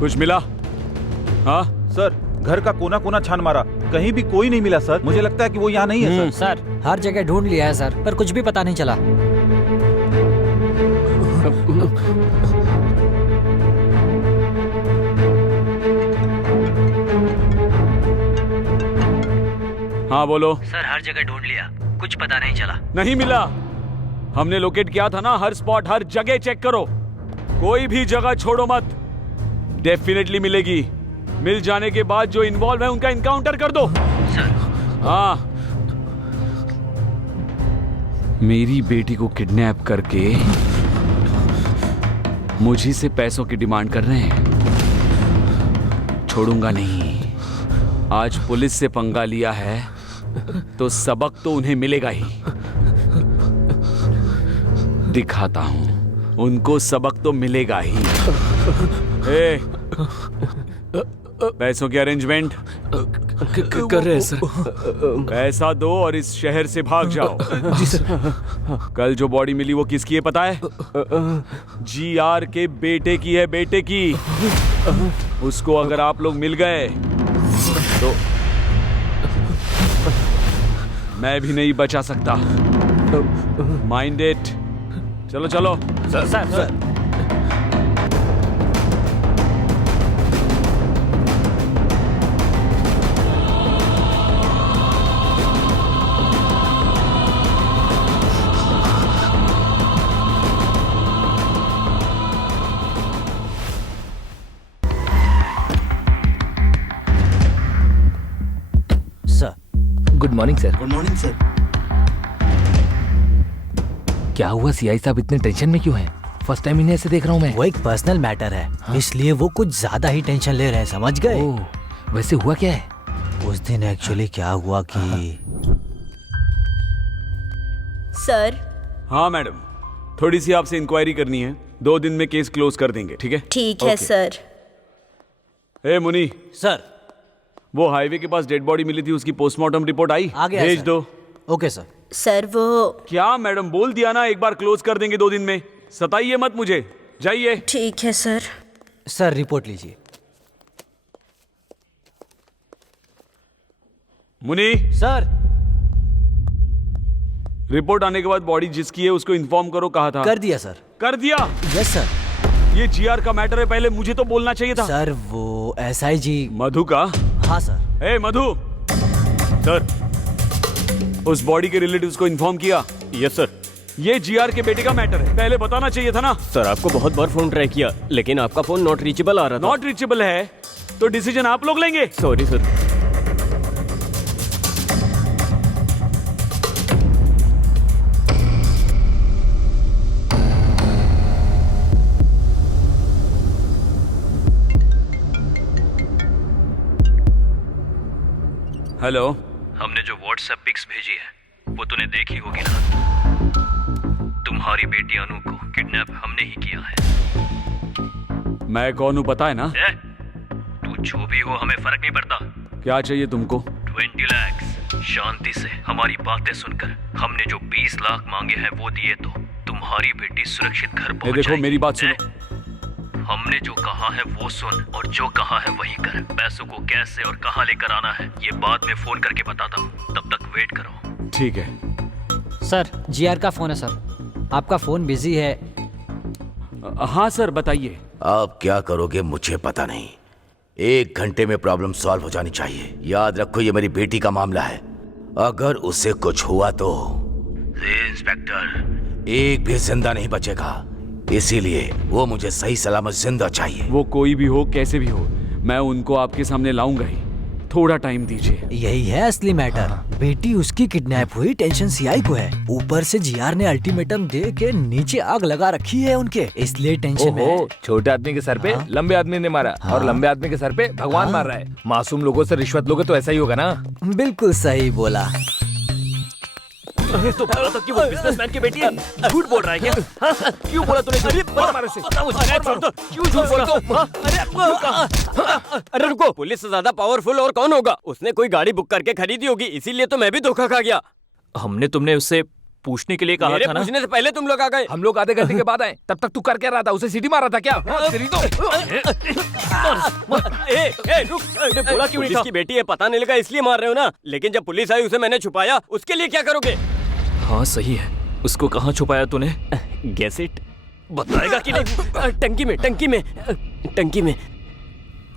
कुछ मिला? हाँ सर, घर का कोना कोना छान मारा, कहीं भी कोई नहीं मिला सर। मुझे लगता है कि वो यहाँ नहीं है सर। सर हर जगह ढूंढ लिया है सर, पर कुछ भी पता नहीं चला। हाँ बोलो। सर हर जगह ढूंढ लिया, कुछ पता नहीं चला। नहीं मिला? हमने लोकेट किया था ना, हर स्पॉट हर जगह चेक करो, कोई भी जगह छोड़ो मत। डेफिनेटली मिलेगी। मिल जाने के बाद जो इन्वॉल्व है उनका इनकाउंटर कर दो। सर। हाँ, मेरी बेटी को किडनैप करके मुझी से पैसों की डिमांड कर रहे हैं। छोड़ूंगा नहीं। आज पुलिस से पंगा लिया है तो सबक तो उन्हें मिलेगा ही। दिखाता हूं, उनको सबक तो मिलेगा ही। पैसों की अरेंजमेंट कर रहे हैं सर। पैसा दो और इस शहर से भाग जाओ। जी सर। कल जो बॉडी मिली वो किसकी है पता है? GR के बेटे की है, बेटे की। उसको अगर आप लोग मिल गए तो मैं भी नहीं बचा सकता। Mind it. चलो चलो। Sir. Good morning sir. Good morning sir. क्या हुआ सीआई साहब इतने टेंशन में क्यों हैं? फर्स्ट टाइम इन्हें ऐसे देख रहा हूँ मैं। वो एक पर्सनल मैटर है, इसलिए वो कुछ ज्यादा ही टेंशन ले रहे हैं, समझ गए? वैसे हुआ क्या है? उस दिन एक्चुअली क्या हुआ कि सर। हाँ मैडम, थोड़ी सी आपसे इंक्वायरी करनी है। 2 दिन में केस क्लोज कर देंगे, ठीक है? ठीक है सर। ए मुनी सर, वो हाईवे के पास डेड बॉडी मिली थी, उसकी पोस्टमार्टम रिपोर्ट आई? आ गया भेज सर। दो। Okay sir. सर वो क्या मैडम, बोल दिया ना एक बार क्लोज कर देंगे 2 दिन में। सताइए मत मुझे, जाइए। ठीक है सर। सर रिपोर्ट लीजिए। मुनी सर, रिपोर्ट आने के बाद बॉडी जिसकी है उसको इन्फॉर्म करो, कहा था। कर दिया सर। कर दिया? Yes sir. ये जीआर का मैटर है, पहले मुझे तो बोलना चाहिए था। सर वो एसआईजी मधु का? हाँ सर। ए मधु। सर, उस बॉडी के रिलेटिव्स को इन्फॉर्म किया? Yes sir. ये जीआर के बेटे का मैटर है, पहले बताना चाहिए था ना। सर आपको बहुत बार फोन ट्राई किया, लेकिन आपका फोन नॉट रीचेबल आ रहा था। नॉट रीचेबल है तो डिसीजन आप लोग लेंगे। Sorry sir. हेलो। हमने जो व्हाट्सएप पिक्स भेजी है वो तूने देखी होगी ना? तुम्हारी बेटी अनु को किडनैप हमने ही किया है। मैं कौन हूँ पता है ना? तू जो भी हो हमें फर्क नहीं पड़ता। क्या चाहिए तुमको? 20 लाख शांति से हमारी बातें सुनकर। हमने जो 20 लाख मांगे हैं वो दिए तो तुम्हारी बेटी सुरक्षित घर पहुंच देखो जाएगी। मेरी बात सुनो। हमने जो कहा है वो सुन और जो कहा है वही कर। पैसों को कैसे और कहाँ लेकर आना है ये बाद में फोन करके बताता हूँ, तब तक वेट करो। ठीक है। सर जीआर का फोन है सर, आपका फोन बिजी है। हाँ सर बताइए। आप क्या करोगे मुझे पता नहीं, 1 घंटे में प्रॉब्लम सॉल्व हो जानी चाहिए। याद रखो ये मेरी बेटी का मामला है, अगर उसे कुछ हुआ तो इंस्पेक्टर एक भी जिंदा नहीं बचेगा, इसीलिए वो मुझे सही सलामत जिंदा चाहिए। वो कोई भी हो कैसे भी हो, मैं उनको आपके सामने लाऊंगा ही। थोड़ा टाइम दीजिए। यही है असली मैटर। बेटी उसकी किडनैप हुई, टेंशन सीआई को है। ऊपर से जीआर ने अल्टीमेटम दे के नीचे आग लगा रखी है उनके, इसलिए टेंशन है। छोटे आदमी के सर पे लंबे आदमी ने मारा और लंबे आदमी के सर पे भगवान मार रहा है। मासूम लोगों से रिश्वत लोगे तो ऐसा ही होगा ना। बिल्कुल सही बोला। तो बोला था कि वो बिजनेसमैन की बेटी है। झूठ बोल रहा है क्या? क्यों बोला तूने? अरे क्यों झूठ बोला? अरे रुको, पुलिस से ज्यादा पावरफुल और कौन होगा? उसने कोई गाड़ी बुक करके खरीदी होगी, इसीलिए तो मैं भी धोखा खा गया। हमने तुमने उससे पूछने के लिए कहा था ना? पूछने से पहले तुम लोग आ गए। हम लोग आधे घंटे के बाद आए, तब तक तू कर क्या रहा था? उसे सीटी मारा था क्या? बोला क्यों नहीं था? उसकी बेटी है, पता नहीं लगा इसलिए मार रहे हो ना। लेकिन जब पुलिस आई उसे मैंने छुपाया, उसके लिए क्या करोगे? हाँ सही है, उसको कहाँ छुपाया तूने? Guess it. बताएगा कि नहीं? टंकी में, टंकी में, टंकी में।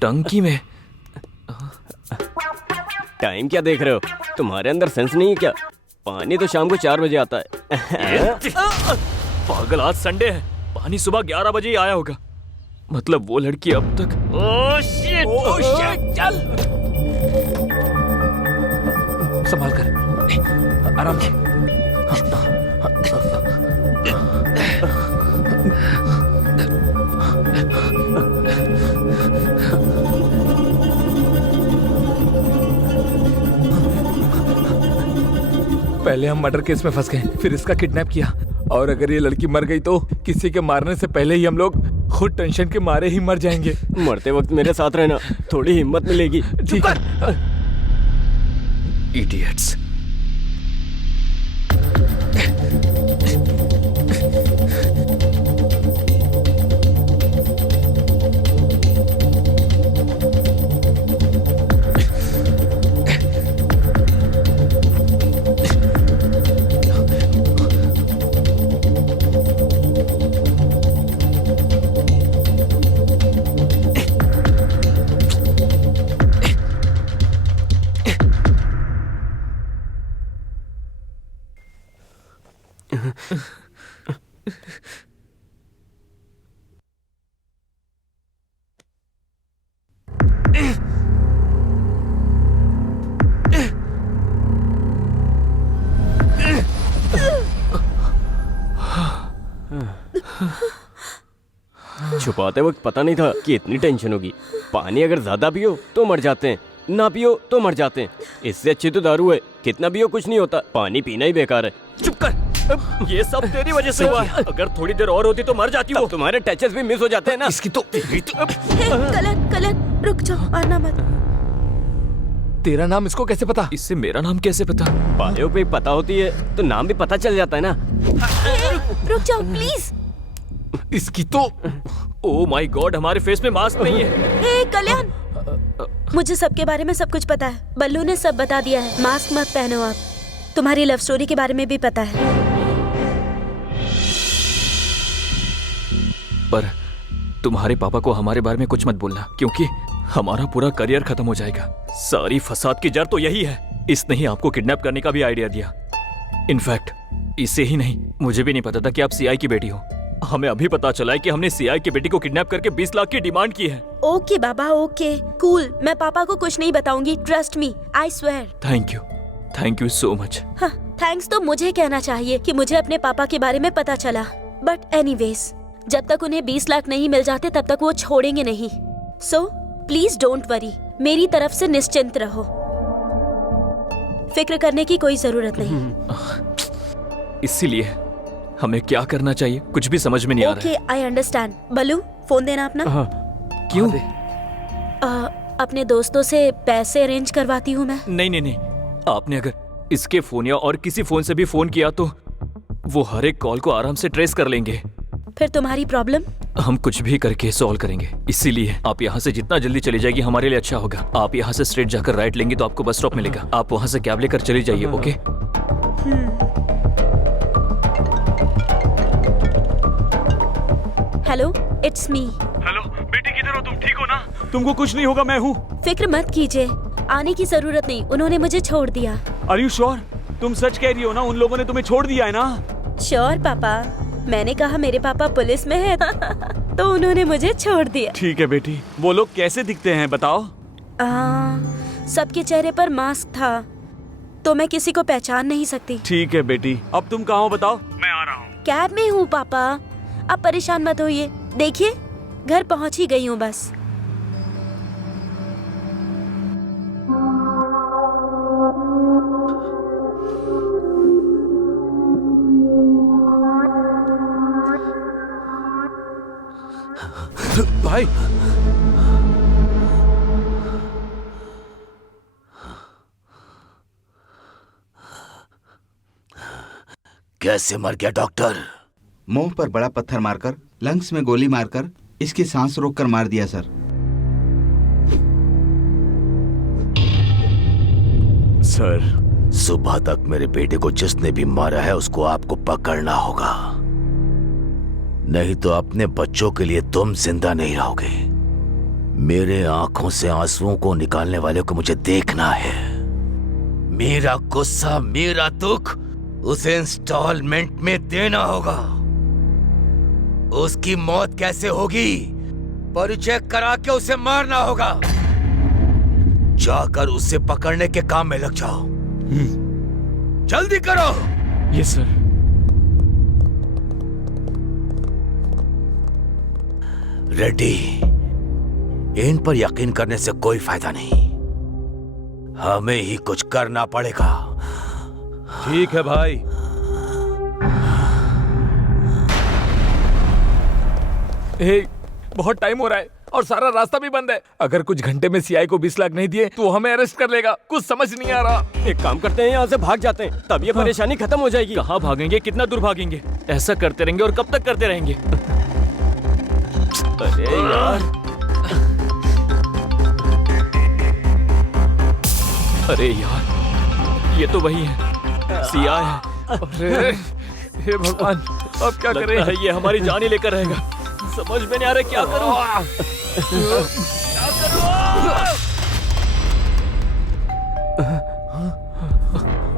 टंकी में? टाइम क्या देख रहे हो? तुम्हारे अंदर सेंस नहीं है क्या? पानी तो शाम को 4 बजे आता है। पागल, आज संडे है, पानी सुबह 11 बजे ही आया होगा। मतलब वो लड़की अब तक। ओह शिट, चल। संभाल कर, आराम से। पहले हम मर्डर केस में फंस गए, फिर इसका किडनैप किया, और अगर ये लड़की मर गई तो किसी के मारने से पहले ही हम लोग खुद टेंशन के मारे ही मर जाएंगे। मरते वक्त मेरे साथ रहना, थोड़ी हिम्मत मिलेगी। ठीक है। इडियट्स। छुपाते वक्त पता नहीं था कि इतनी टेंशन होगी। पानी अगर ज्यादा पियो तो मर जाते हैं, ना पियो तो मर जाते हैं। इससे अच्छी तो दारू है, कितना पियो कुछ नहीं होता, पानी पीना ही बेकार है। चुप कर, ये सब तेरी वजह से हुआ है। अगर थोड़ी देर और होती तो मर जाती हो। तुम्हारे टचेस भी मिस हो जाते हैं ना। इसकी तो कलन कलन रुक जाओ, आना मत। तेरा नाम इसको कैसे पता? इससे मेरा नाम कैसे पता? बायो पे पता होती है तो नाम भी पता चल जाता है ना। रुक जाओ प्लीज। इसकी तो ओह माय गॉड, हमारे फेस में मास्क नहीं है। हे कल्याण, मुझे सबके बारे में सब कुछ पता है। बल्लू ने सब बता दिया है। मास्क मत पहनो आप। तुम्हारी लव स्टोरी के बारे में भी पता है। पर तुम्हारे पापा को हमारे बारे में कुछ मत बोलना, क्योंकि हमारा पूरा करियर खत्म हो जाएगा। सारी फसाद की जड़ तो यही है। इसने ही आपको किडनैप करने का भी आइडिया दिया। इनफैक्ट इसे ही नहीं, मुझे भी नहीं पता था कि आप सीआई की बेटी हो। हमें अभी पता चला है कि हमने सीआई की बेटी को किडनैप करके 20 लाख की डिमांड की है। ओके बाबा, ओके कूल। मैं पापा को कुछ नहीं बताऊंगी, trust me, I swear. Thank you so much. हाँ, थैंक्स तो मुझे कहना चाहिए कि मुझे अपने पापा के बारे में पता चला। बट एनीवेज, जब तक उन्हें 20 लाख नहीं मिल जाते तब तक वो छोड़ेंगे नहीं। सो प्लीज डोंट वरी, मेरी तरफ से निश्चिंत रहो। फिक्र करने की कोई जरूरत नहीं। इसीलिए हमें क्या करना चाहिए कुछ भी समझ में नहीं आ रहा है। Okay, I understand. Ballu, phone देना अपना। क्यों? अपने दोस्तों से पैसे अरेंज करवाती हूँ मैं। नहीं, आपने अगर इसके फोन या और किसी फोन से भी फोन किया तो वो हर एक कॉल को आराम से ट्रेस कर लेंगे। फिर तुम्हारी प्रॉब्लम? हम कुछ भी करके सॉल्व करेंगे। इसीलिए आप यहाँ से जितना जल्दी चली जाएगी हमारे लिए अच्छा होगा। आप यहाँ से स्ट्रेट जाकर राइट लेंगे तो आपको बस स्टॉप मिलेगा। आप वहाँ से कैब लेकर चली जाइए। Okay? Hello, it's me. Hello बेटी, किधर हो तुम? ठीक हो ना? तुमको कुछ नहीं होगा, मैं हूँ। फिक्र मत कीजिए, आने की जरूरत नहीं, उन्होंने मुझे छोड़ दिया। Are you sure? तुम सच कह रही हो ना? उन लोगों ने तुम्हें छोड़ दिया है ना? श्योर पापा, मैंने कहा मेरे पापा पुलिस में है तो उन्होंने मुझे छोड़ दिया। ठीक है बेटी। वो लोग कैसे दिखते हैं बताओ? सबके चेहरे पर मास्क था तो मैं किसी को पहचान नहीं सकती। ठीक है बेटी, अब तुम कहाँ हो बताओ? मैं आ रहा हूँ। कैब में हूँ पापा, अब परेशान मत होइए। देखिए, घर पहुँच ही गई हूँ बस। भाई, कैसे मर गया डॉक्टर? मुंह पर बड़ा पत्थर मारकर, लंग्स में गोली मारकर, इसकी सांस रोककर मार दिया सर। सर, सुबह तक मेरे बेटे को जिसने भी मारा है उसको आपको पकड़ना होगा, नहीं तो अपने बच्चों के लिए तुम जिंदा नहीं रहोगे। मेरे आंखों से आंसुओं को निकालने वाले को मुझे देखना है। मेरा गुस्सा, मेरा दुख उसे इंस्टॉलमेंट में देना होगा। उसकी मौत कैसे होगी? परिचय करा के उसे मारना होगा। जाकर उसे पकड़ने के काम में लग जाओ। जल्दी करो। Yes sir. रेड्डी, इन पर यकीन करने से कोई फायदा नहीं, हमें ही कुछ करना पड़ेगा। ठीक है भाई। बहुत टाइम हो रहा है और सारा रास्ता भी बंद है। अगर कुछ घंटे में सीआई को 20 लाख नहीं दिए तो हमें अरेस्ट कर लेगा। कुछ समझ नहीं आ रहा। एक काम करते हैं, यहाँ से भाग जाते हैं, तब ये परेशानी खत्म हो जाएगी। कहाँ भागेंगे? कितना दूर भागेंगे? ऐसा करते रहेंगे और कब तक करते रहेंगे? अरे यार, अरे यार, ये तो वही है, सीआई है। अरे हे भगवान, अब क्या करें? लगता है ये हमारी जान ही लेकर रहेगा। समझ में नहीं आ रहा क्या करूं।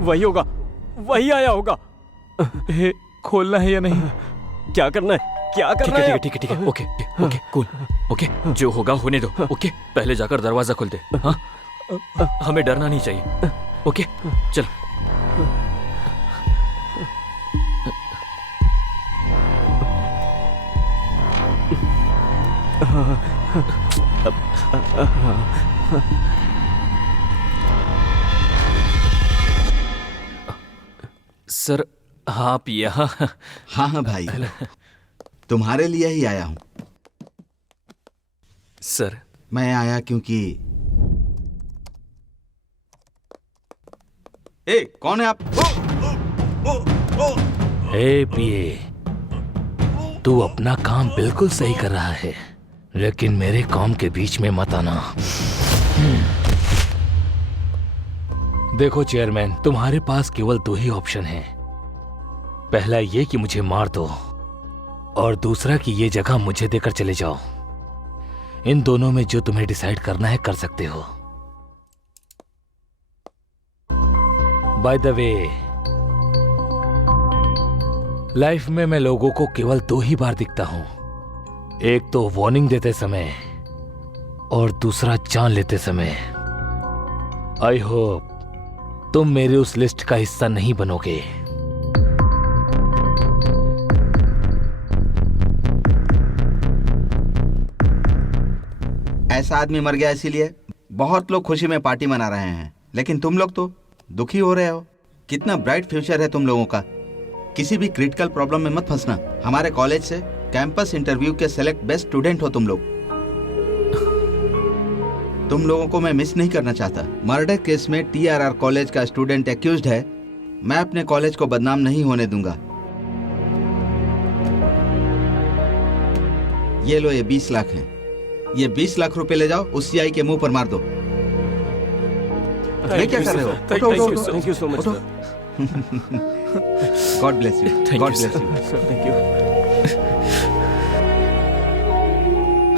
वही होगा, वही आया होगा। खोलना है या नहीं? क्या करना है? क्या करना है? ठीक है, ओके, कूल, ओके, जो होगा होने दो। ओके, पहले जाकर दरवाजा खोल दे। हाँ, हमें डरना नहीं चाहिए। ओके, चलो। सर आप यहाँ? हाँ हाँ भाई, तुम्हारे लिए ही आया हूँ। सर मैं आया क्योंकि ए, कौन है आप? हे पिए, तू अपना काम बिल्कुल सही कर रहा है, लेकिन मेरे काम के बीच में मत आना। देखो चेयरमैन, तुम्हारे पास केवल 2 ही ऑप्शन हैं। पहला ये कि मुझे मार दो, और दूसरा कि ये जगह मुझे देकर चले जाओ। इन दोनों में जो तुम्हें डिसाइड करना है कर सकते हो। बाय द वे, लाइफ में मैं लोगों को केवल 2 ही बार दिखता हूं। एक तो वार्निंग देते समय और दूसरा जान लेते समय। आई होप तुम मेरे उस लिस्ट का हिस्सा नहीं बनोगे। ऐसा आदमी मर गया इसीलिए बहुत लोग खुशी में पार्टी मना रहे हैं, लेकिन तुम लोग तो दुखी हो रहे हो। कितना ब्राइट फ्यूचर है तुम लोगों का। किसी भी क्रिटिकल प्रॉब्लम में मत फंसना। हमारे कॉलेज से कैंपस इंटरव्यू के सेलेक्ट बेस्ट स्टूडेंट हो तुम लोग। तुम लोगों को मैं मिस नहीं करना चाहता। मर्डर केस में TRR कॉलेज का स्टूडेंट एक्यूज्ड है। मैं अपने कॉलेज को बदनाम नहीं होने दूंगा। ये लो, ये 20 लाख हैं। ये 20 लाख रुपए ले जाओ, उस CI के मुंह पर मार दो। ये क्या कर रहे हो? Thank you so much. God bless you. God bless you sir. Thank you.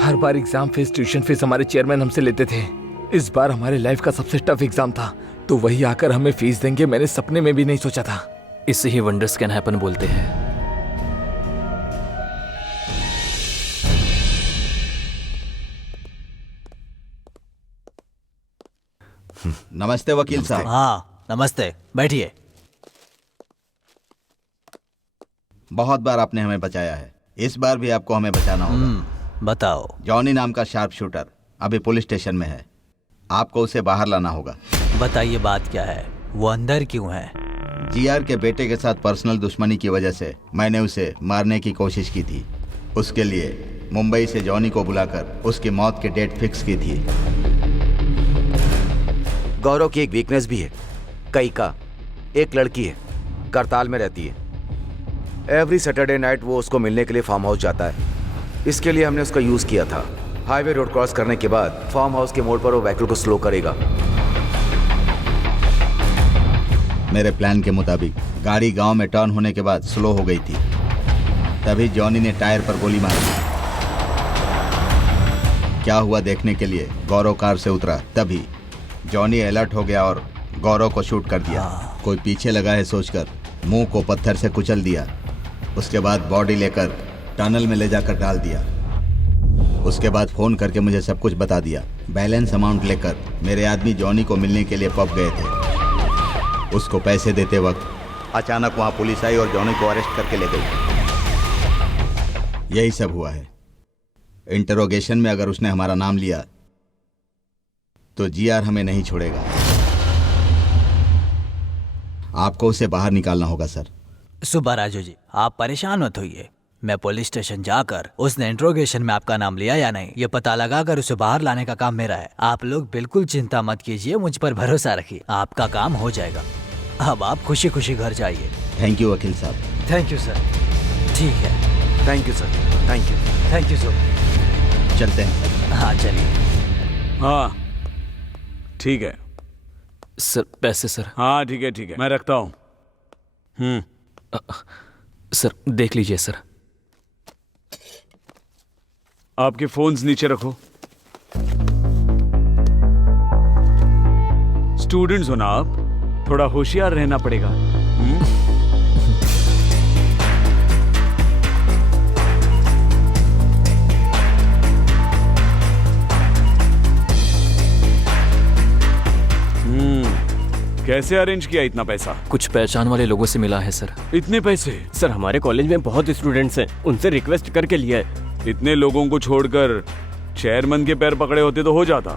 Her bar exam fees, tuition fees हमारे चेयरमैन हमसे लेते थे। इस बार हमारे लाइफ का सबसे टफ एग्जाम था, तो वही आकर हमें फीस देंगे, मैंने सपने में भी नहीं सोचा था। इसे ही वंडर्स कैन हैपन बोलते हैं। नमस्ते वकील साहब। हाँ नमस्ते, बैठिए। बहुत बार आपने हमें बचाया है, इस बार भी आपको हमें बचाना होगा। बताओ। जॉनी नाम का शार्प शूटर अभी पुलिस स्टेशन में है। आपको उसे बाहर लाना होगा। बताइए बात क्या है, वो अंदर क्यों है? GR के बेटे के साथ पर्सनल दुश्मनी की वजह से मैंने उसे मारने की कोशिश की थी। उसके लिए मुंबई से जॉनी को बुलाकर उसकी मौत की डेट फिक्स की थी। गौरव की एक वीकनेस भी है। कई का एक लड़की है, करताल में रहती है। एवरी सैटरडे नाइट वो उसको मिलने के लिए फार्म हाउस जाता है। इसके लिए हमने उसका यूज किया था। हाईवे रोड क्रॉस करने के बाद फार्म हाउस के मोड़ पर वो व्हीकल को स्लो करेगा। मेरे प्लान के मुताबिक गाड़ी गांव में टर्न होने के बाद स्लो हो गई थी। तभी जॉनी ने टायर पर गोली मारी। क्या हुआ देखने के लिए गौरव कार से उतरा। तभी जॉनी अलर्ट हो गया और गौरव को शूट कर दिया। कोई पीछे लगा है सोचकर मुंह को पत्थर से कुचल दिया। उसके बाद बॉडी लेकर टनल में ले जाकर डाल दिया। उसके बाद फोन करके मुझे सब कुछ बता दिया। बैलेंस अमाउंट लेकर मेरे आदमी जॉनी को मिलने के लिए पब गए थे। उसको पैसे देते वक्त अचानक वहां पुलिस आई और जॉनी को अरेस्ट करके ले गई। यही सब हुआ है। इंटरोगेशन में अगर उसने हमारा नाम लिया तो GR हमें नहीं छोड़ेगा। आपको उसे बाहर निकालना होगा सर। सुबह राजू जी, आप परेशान मत होइए। मैं पुलिस स्टेशन जाकर उसने इंट्रोगेशन में आपका नाम लिया या नहीं ये पता लगाकर उसे बाहर लाने का काम मेरा है। आप लोग बिल्कुल चिंता मत कीजिए, मुझ पर भरोसा रखिए, आपका काम हो जाएगा। अब आप खुशी खुशी घर जाइए। थैंक यू वकील साहब। Thank you sir. ठीक है, thank you sir. Thank you. Thank you sir. चलते हैं। हाँ चलिए। हाँ ठीक है सर। पैसे सर। हाँ ठीक है ठीक है, मैं रखता हूँ। सर देख लीजिए सर। आपके फोन्स नीचे रखो। स्टूडेंट्स हो ना आप, थोड़ा होशियार रहना पड़ेगा। कैसे अरेंज किया इतना पैसा? कुछ पहचान वाले लोगों से मिला है सर। इतने पैसे? सर हमारे कॉलेज में बहुत स्टूडेंट्स हैं, उनसे रिक्वेस्ट करके लिया है। इतने लोगों को छोड़कर चेयरमैन के पैर पकड़े होते तो हो जाता।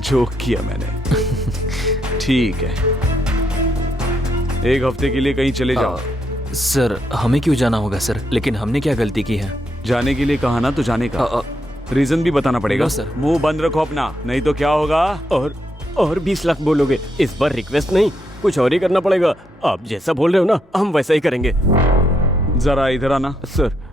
जोक किया मैंने। ठीक है, एक हफ्ते के लिए कहीं चले जाओ। सर हमें क्यों जाना होगा सर? लेकिन हमने क्या गलती की है? जाने के लिए कहा ना, तो जाने का रीजन भी बताना पड़ेगा। सर मुंह बंद रखो अपना, नहीं तो क्या होगा? और 20 लाख बोलोगे? इस बार रिक्वेस्ट नहीं, कुछ और ही करना पड़ेगा। आप जैसा बोल रहे हो ना, हम वैसा ही करेंगे। जरा इधर आना। सर।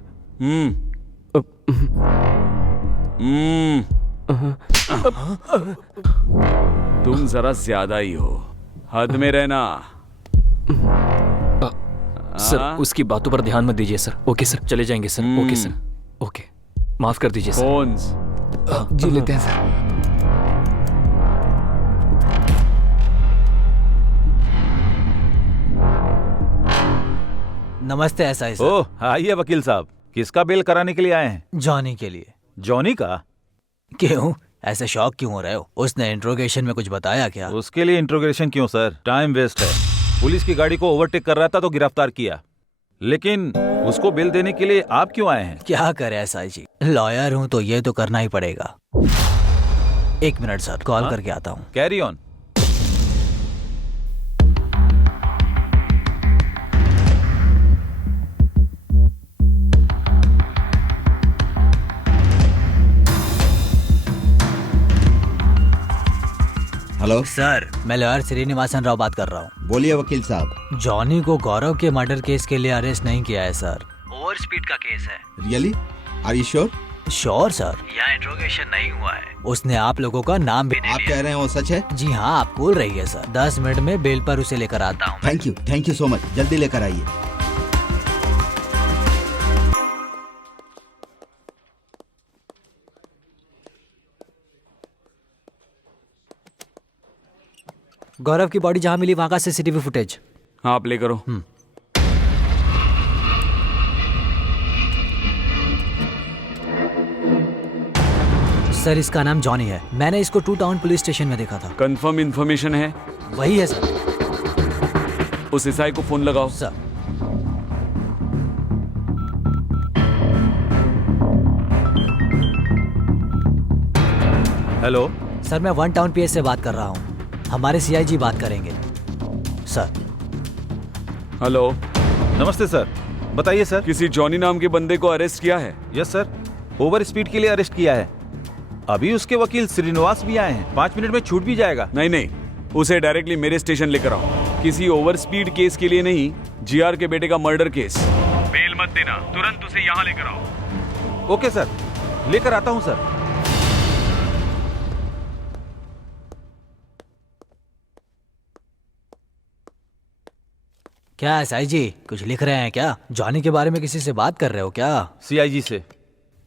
तुम जरा ज्यादा ही हो, हद में रहना। सर उसकी बातों पर ध्यान मत दीजिए सर। ओके सर, चले जाएंगे सर। ओके सर, ओके, माफ कर दीजिए सर। जी लेते हैं सर। नमस्ते एसआई सर। ओह आइए वकील साहब, किसका बेल कराने के लिए आए हैं? जॉनी के लिए। जॉनी का? क्यों, ऐसे शॉक क्यों हो रहे हो? उसने इंट्रोगेशन में कुछ बताया क्या? उसके लिए इंट्रोगेशन क्यों सर, टाइम वेस्ट है। पुलिस की गाड़ी को ओवरटेक कर रहा था तो गिरफ्तार किया, लेकिन उसको बेल देने के लिए आप क्यों आए हैं? क्या करे एसआई जी, लॉयर हूँ तो ये तो करना ही पड़ेगा। 1 मिनट सर, कॉल करके आता हूँ। Carry on. हेलो सर, मैं लॉयर श्रीनिवासन राव बात कर रहा हूँ। बोलिए वकील साहब। जॉनी को गौरव के मर्डर केस के लिए अरेस्ट नहीं किया है सर, ओवर स्पीड का केस है। Really? Are you sure? Sure sir, यहाँ इंट्रोगेशन नहीं हुआ है। उसने आप लोगों का नाम भी आप कह रहे हैं वो सच है? जी हाँ, आप बोल रही है सर। 10 मिनट में बेल पर उसे लेकर आता हूँ। थैंक यू सो मच, जल्दी लेकर आइए। गौरव की बॉडी जहाँ मिली वहाँ का सीसीटीवी फुटेज। हाँ आप ले करो। सर इसका नाम जॉनी है, मैंने इसको 2 टाउन पुलिस स्टेशन में देखा था। कंफर्म इन्फॉर्मेशन है? वही है सर। उस एसआई को फोन लगाओ। सर हेलो सर, मैं 1 टाउन पीएस से बात कर रहा हूँ, हमारे सीआईजी बात करेंगे सर। हेलो। नमस्ते सर, बताइए सर। किसी जॉनी नाम के बंदे को अरेस्ट किया है? यस सर, ओवर स्पीड के लिए अरेस्ट किया है। अभी उसके वकील श्रीनिवास भी आए हैं, 5 मिनट में छूट भी जाएगा। नहीं, उसे डायरेक्टली मेरे स्टेशन लेकर आओ। किसी ओवर स्पीड केस के लिए नहीं, जीआर के बेटे का मर्डर केस। बेल मत देना, तुरंत उसे यहाँ लेकर आओ। ओके सर, लेकर आता हूँ सर। क्या एसआई जी, कुछ लिख रहे हैं क्या? जॉनी के बारे में किसी से बात कर रहे हो क्या? सीआईजी से।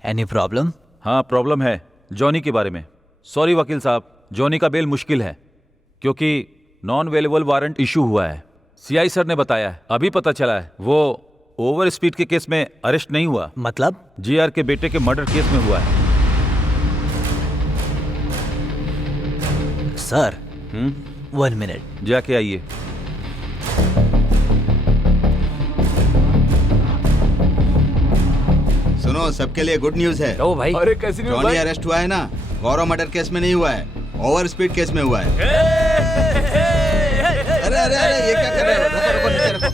Any problem? हाँ प्रॉब्लम है, जॉनी के बारे में। सॉरी वकील साहब, जॉनी का बेल मुश्किल है क्योंकि नॉन अवेलेबल वारंट इशू हुआ है। सीआई सर ने बताया है, अभी पता चला है वो ओवर स्पीड के केस में अरेस्ट नहीं हुआ। मतलब? जीआर के बेटे के मर्डर केस में हुआ है। Sir 1 minute. जाके आइए। सुनो, सबके लिए गुड न्यूज है। ओ भाई। अरे कैसी न्यूज़ जॉनी भाई? अरेस्ट हुआ है ना, गौरव मर्डर केस में नहीं हुआ है, ओवर स्पीड केस में हुआ है। अरे ये क्या कर रहे हो? रुको, नीचे रखो।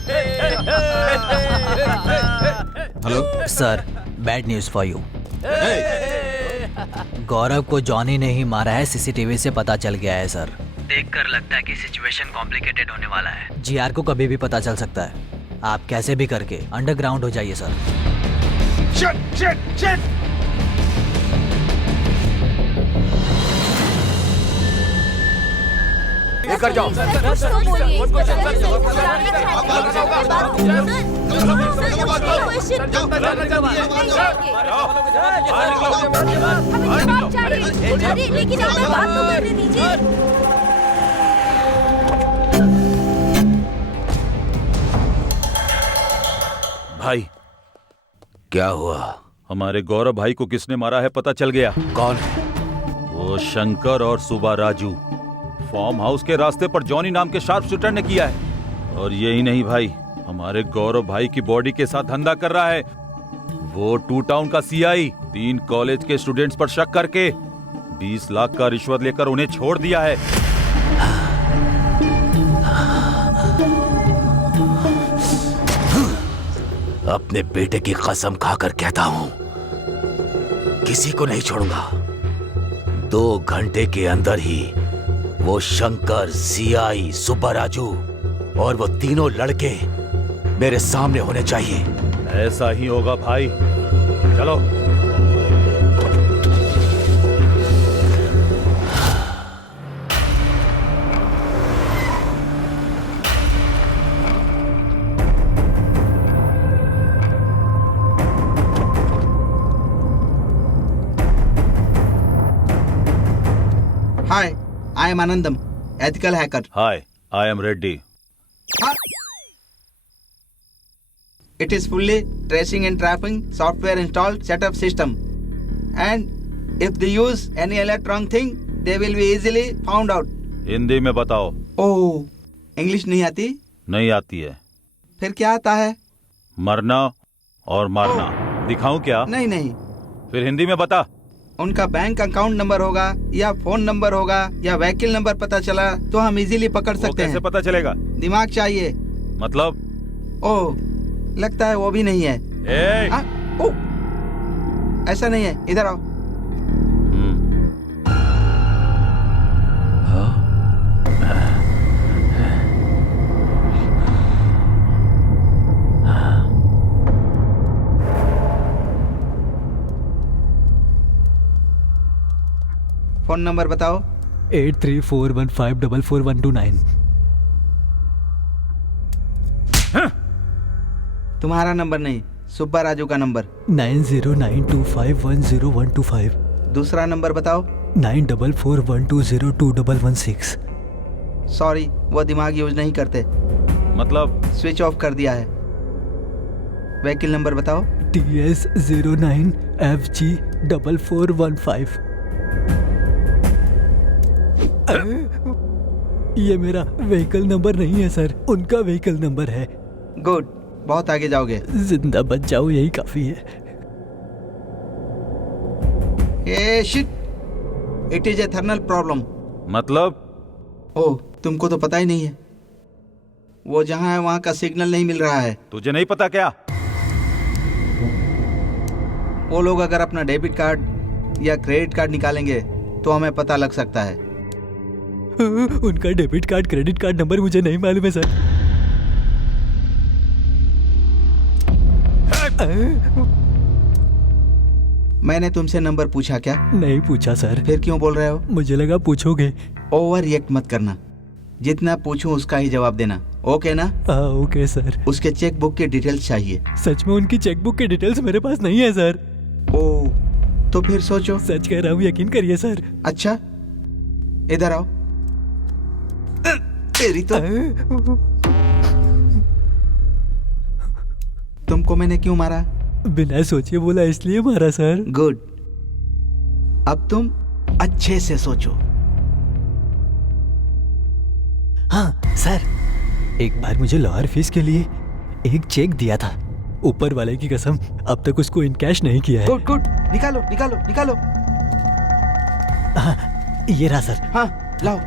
Hello sir, bad news for you. Gaurav को जॉनी ने ही मारा है, सीसीटीवी से पता चल गया है सर। देखकर लगता है कि सिचुएशन कॉम्प्लिकेटेड होने वाला है। जीआर को कभी भी पता चल सकता है। आप कैसे भी करके अंडरग्राउंड हो जाइए सर। शिट। लेकर जाओ। लेकिन हमें बात तो करने दीजिए। भाई क्या हुआ? हमारे गौरव भाई को किसने मारा है पता चल गया। कौन है? वो शंकर और सुबा राजू फार्म हाउस के रास्ते पर जॉनी नाम के शार्प शूटर ने किया है। और यही नहीं भाई, हमारे गौरव भाई की बॉडी के साथ धंधा कर रहा है। वो टू टाउन का सीआई 3 कॉलेज के स्टूडेंट्स पर शक करके 20 लाख का रिश्वत लेकर उन्हें छोड़ दिया है। अपने बेटे की कसम खाकर कहता हूं, किसी को नहीं छोड़ूंगा। 2 घंटे के अंदर ही वो शंकर, सीआई, सुब्बा राजू और वो तीनों लड़के मेरे सामने होने चाहिए। ऐसा ही होगा भाई, चलो। Hi, I am Anandam, ethical hacker. Hi, I am Reddy. It is fully tracing and tracking software installed setup system. And if they use any electronic thing, they will be easily found out. Hindi में बताओ। ओह, English नहीं आती? नहीं आती है। फिर क्या आता है? मरना और मारना। दिखाऊं क्या? नहीं नहीं। फिर हिंदी में बता। उनका बैंक अकाउंट नंबर होगा या फोन नंबर होगा या व्हीकल नंबर पता चला तो हम इजीली पकड़ सकते हैं। कैसे पता चलेगा? दिमाग चाहिए। मतलब? ओह, लगता है वो भी नहीं है। ऐसा नहीं है, इधर आओ। फोन नंबर बताओ। 8341544129। तुम्हारा नंबर नहीं, सुब्बा राजू का नंबर। 9092510125। दूसरा नंबर बताओ। 9441202116। सॉरी, वो दिमाग यूज नहीं करते। मतलब? स्विच ऑफ कर दिया है। व्हीकल नंबर बताओ। TS09FG4415। ये मेरा व्हीकल नंबर नहीं है सर, उनका व्हीकल नंबर है। गुड, बहुत आगे जाओगे। जिंदा बच जाओ, यही काफी है। Ah shit, it is a thermal problem. मतलब? ओह, तुमको तो पता ही नहीं है। वो जहाँ है वहाँ का सिग्नल नहीं मिल रहा है। तुझे नहीं पता क्या? वो लोग अगर अपना डेबिट कार्ड या क्रेडिट कार्ड निकालेंगे तो हमें पता लग सकता है। उनका debit card credit card number मुझे नहीं मालूम है सर। मैंने तुमसे नंबर पूछा क्या? नहीं पूछा सर। फिर क्यों बोल रहे हो? मुझे लगा पूछोगे। ओवर रिएक्ट मत करना, जितना पूछूं उसका ही जवाब देना, ओके ना? हाँ ओके सर। उसके चेक बुक की डिटेल्स चाहिए। सच में उनकी चेक बुक की डिटेल्स मेरे पास नहीं है सर। ओह, तो फिर सोचो। सच कह रहा हूँ, यकीन करिए सर। अच्छा, इधर आओ। तेरी तो। तुमको मैंने क्यों मारा? बिना सोचे बोला इसलिए मारा सर। गुड, अब तुम अच्छे से सोचो। हाँ सर, एक बार मुझे लॉयर फीस के लिए एक चेक दिया था। ऊपर वाले की कसम, अब तक उसको इन कैश नहीं किया है। गुड गुड, निकालो निकालो निकालो। हाँ, ये रहा सर। हाँ लाओ।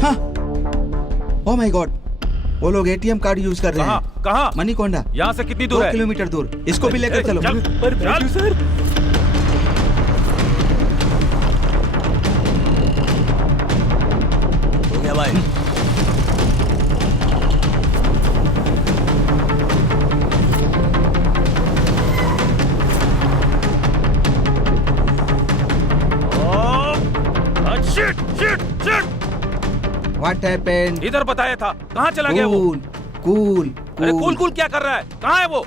हाँ, ओह माय गॉड, वो लोग एटीएम कार्ड यूज कर रहे हैं। कहाँ? मणिकोंडा। यहाँ से कितनी दूर है? 2 किलोमीटर दूर। इसको भी लेकर चलो। पर सर, हो गया भाई। What happened? इधर बताया था, कहाँ चला गया वो? कूल। अरे कूल कूल क्या कर रहा है? कहाँ है वो?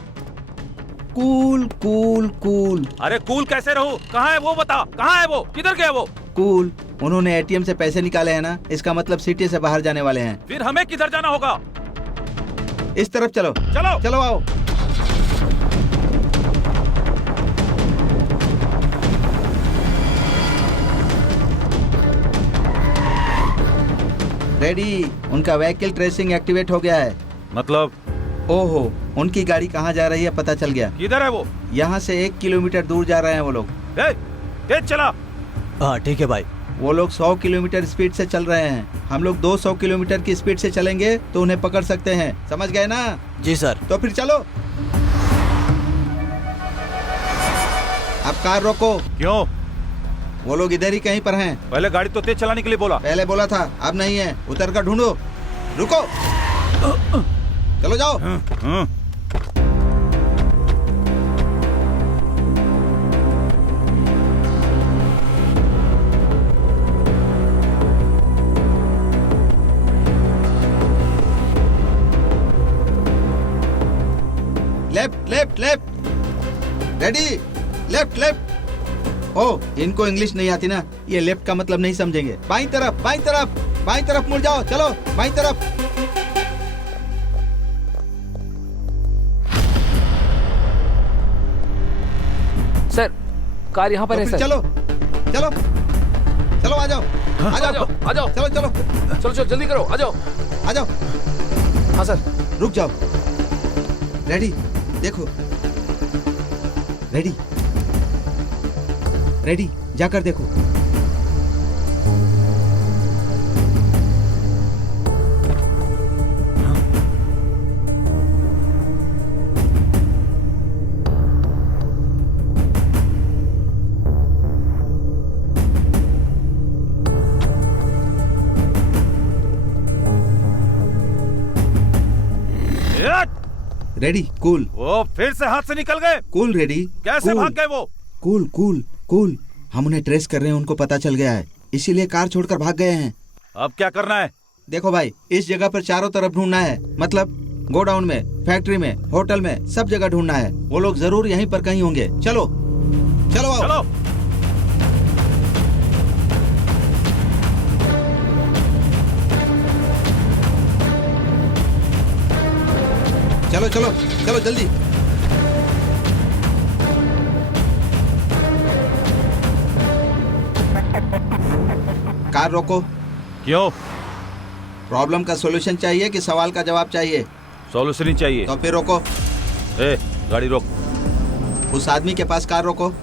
Cool cool cool. अरे कूल कैसे रहूं? कहाँ है वो? बता, कहाँ है वो? किधर गया वो? कूल, उन्होंने एटीएम से पैसे निकाले हैं ना, इसका मतलब सिटी से बाहर जाने वाले हैं। फिर हमें किधर जाना होगा? इस तरफ चलो। चलो चलो आओ। रेडी, उनका व्हीकल ट्रेसिंग एक्टिवेट हो गया है। मतलब? ओहो, उनकी गाड़ी कहाँ जा रही है पता चल गया। किधर है वो? यहाँ से 1 किलोमीटर दूर जा रहे हैं वो लोग। तेज चला। हाँ ठीक है भाई। वो लोग 100 किलोमीटर स्पीड से चल रहे हैं, हम लोग 200 किलोमीटर की स्पीड से चलेंगे तो उन्हें पकड़ सकते हैं, समझ गए ना? जी सर। तो फिर चलो। अब कार रोको। क्यों? वो लोग इधर ही कहीं पर हैं। पहले गाड़ी तो तेज चलाने के लिए बोला। पहले बोला था, अब नहीं है। उतर कर ढूंढो। रुको, चलो जाओ। Left left left, ready, left left. Oh, इनको इंग्लिश नहीं आती ना, ये लेफ्ट का मतलब नहीं समझेंगे। बाईं तरफ, बाईं तरफ, बाईं तरफ मुड़ जाओ, चलो बाईं तरफ। सर, कार यहाँ पर तो है फिर सर। चलो चलो चलो, आ जाओ आ जाओ आ जाओ। चलो चलो चलो चलो जल्दी करो, आ जाओ आ जाओ। हाँ सर। रुक जाओ। रेडी, देखो, रेडी रेडी, जाकर देखो। Ready, cool. वो फिर से हाथ से निकल गए। Cool ready. कैसे भाग गए वो? कूल कूल कूल, हम उन्हें ट्रेस कर रहे हैं, उनको पता चल गया है, इसीलिए कार छोड़कर भाग गए हैं। अब क्या करना है? देखो भाई, इस जगह पर चारों तरफ ढूंढना है, मतलब गोडाउन में, फैक्ट्री में, होटल में, सब जगह ढूंढना है। वो लोग जरूर यहीं पर कहीं होंगे। चलो चलो आओ। चलो। चलो चलो चलो जल्दी। कार रोको। क्यों? प्रॉब्लम का सॉल्यूशन चाहिए कि सवाल का जवाब चाहिए? सॉल्यूशन ही चाहिए। तो फिर रोको। ए, गाड़ी रोक। उस आदमी के पास कार रोको,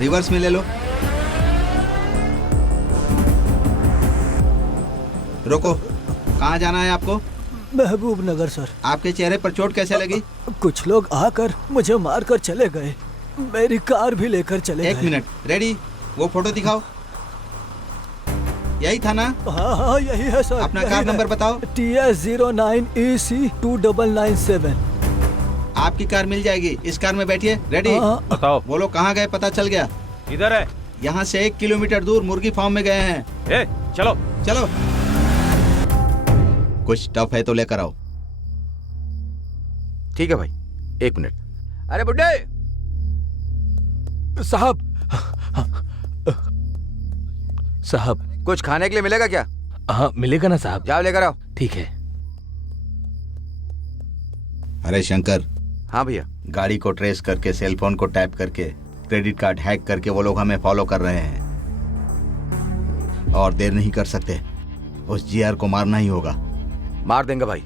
रिवर्स में ले लो। रोको। कहाँ जाना है आपको? महबूब नगर सर। आपके चेहरे पर चोट कैसे लगी? कुछ लोग आकर मुझे मारकर चले गए, मेरी कार भी लेकर चले गए। एक मिनट, रेडी, वो फोटो दिखाओ। यही था ना? हाँ हाँ यही है सर। अपना कार नंबर बताओ। TS09EC2997। आपकी कार मिल जाएगी, इस कार में बैठिए। रेडी? बताओ। वो लोग कहाँ गए पता चल गया। इधर है। यहाँ से 1 किलोमीटर दूर मुर्गी फार्म में गए हैं। ए, चलो चलो। कुछ टफ है तो लेकर आओ। ठीक है भाई, 1 मिनट। अरे बुड्ढे साहब, साहब कुछ खाने के लिए मिलेगा क्या? हाँ मिलेगा ना साहब। जाओ लेकर आओ। ठीक है। अरे शंकर। हाँ भैया। गाड़ी को ट्रेस करके, सेल फोन को टैप करके, क्रेडिट कार्ड हैक करके वो लोग हमें फॉलो कर रहे हैं, और देर नहीं कर सकते। उस जीआर को मारना ही होगा। मार देंगे भाई,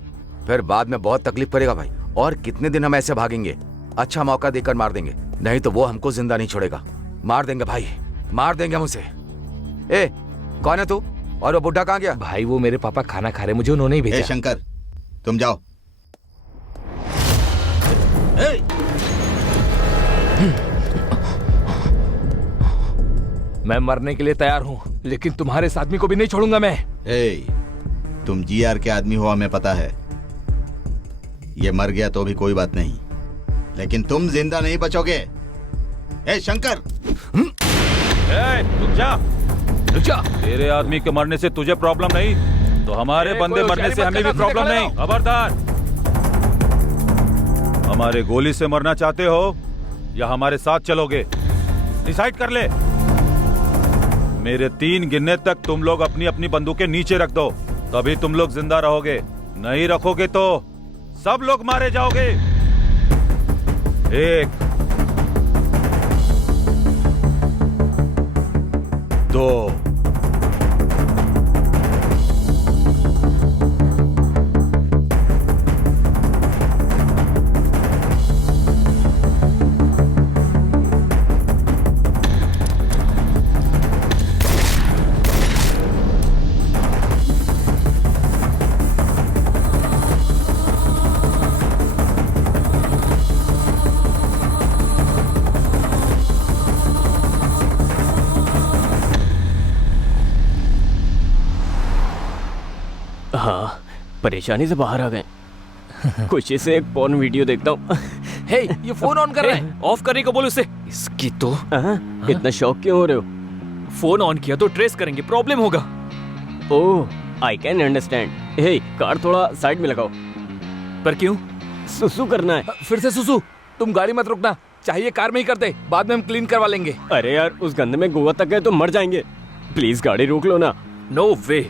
फिर बाद में बहुत तकलीफ पड़ेगा भाई। और कितने दिन हम ऐसे भागेंगे? अच्छा मौका देकर मार देंगे, नहीं तो वो हमको जिंदा नहीं छोड़ेगा। मार देंगे भाई, मार देंगे हम उसे। ए, कौन है तू? और वो बुढ़ा कहाँ गया? भाई वो मेरे पापा खाना खा रहे, मुझे उन्होंने ही भेजा। ए शंकर, तुम जाओ। मैं मरने के लिए तैयार हूँ, लेकिन तुम्हारे इस आदमी को भी नहीं छोड़ूंगा मैं। तुम जीआर के आदमी हो, हमें पता है। ये मर गया तो भी कोई बात नहीं, लेकिन तुम जिंदा नहीं बचोगे। ए शंकर, रुक जा, रुक जा। तेरे आदमी के मरने से तुझे प्रॉब्लम नहीं, तो हमारे बंदे मरने से हमें भी प्रॉब्लम नहीं। खबरदार। हमारे गोली से मरना चाहते हो या हमारे साथ चलोगे? डिसाइड कर ले। मेरे 3 गिनने तक तुम लोग अपनी अपनी बंदूकें नीचे रख दो, तभी तुम लोग जिंदा रहोगे। नहीं रखोगे तो सब लोग मारे जाओगे। 1 2 हाँ, परेशानी से बाहर आ गए। खुशी से एक पॉर्न वीडियो देखता हूँ। हे, ये फोन ऑन कर रहा है। ऑफ करने को बोलो उसे। इसकी तो इतना शौक क्यों हो रहे हो? फोन ऑन किया तो ट्रेस करेंगे, प्रॉब्लम होगा। Oh, I can understand. Hey, car थोड़ा साइड में लगाओ। पर क्यों? सुसु करना है। फिर से सुसु? तुम गाड़ी मत रुकना, चाहिए कार में ही कर दे, बाद में हम क्लीन करवा लेंगे। अरे यार, उस गंदे में गोवा तक गए तो मर जाएंगे। प्लीज गाड़ी रोक लो ना। नो वे,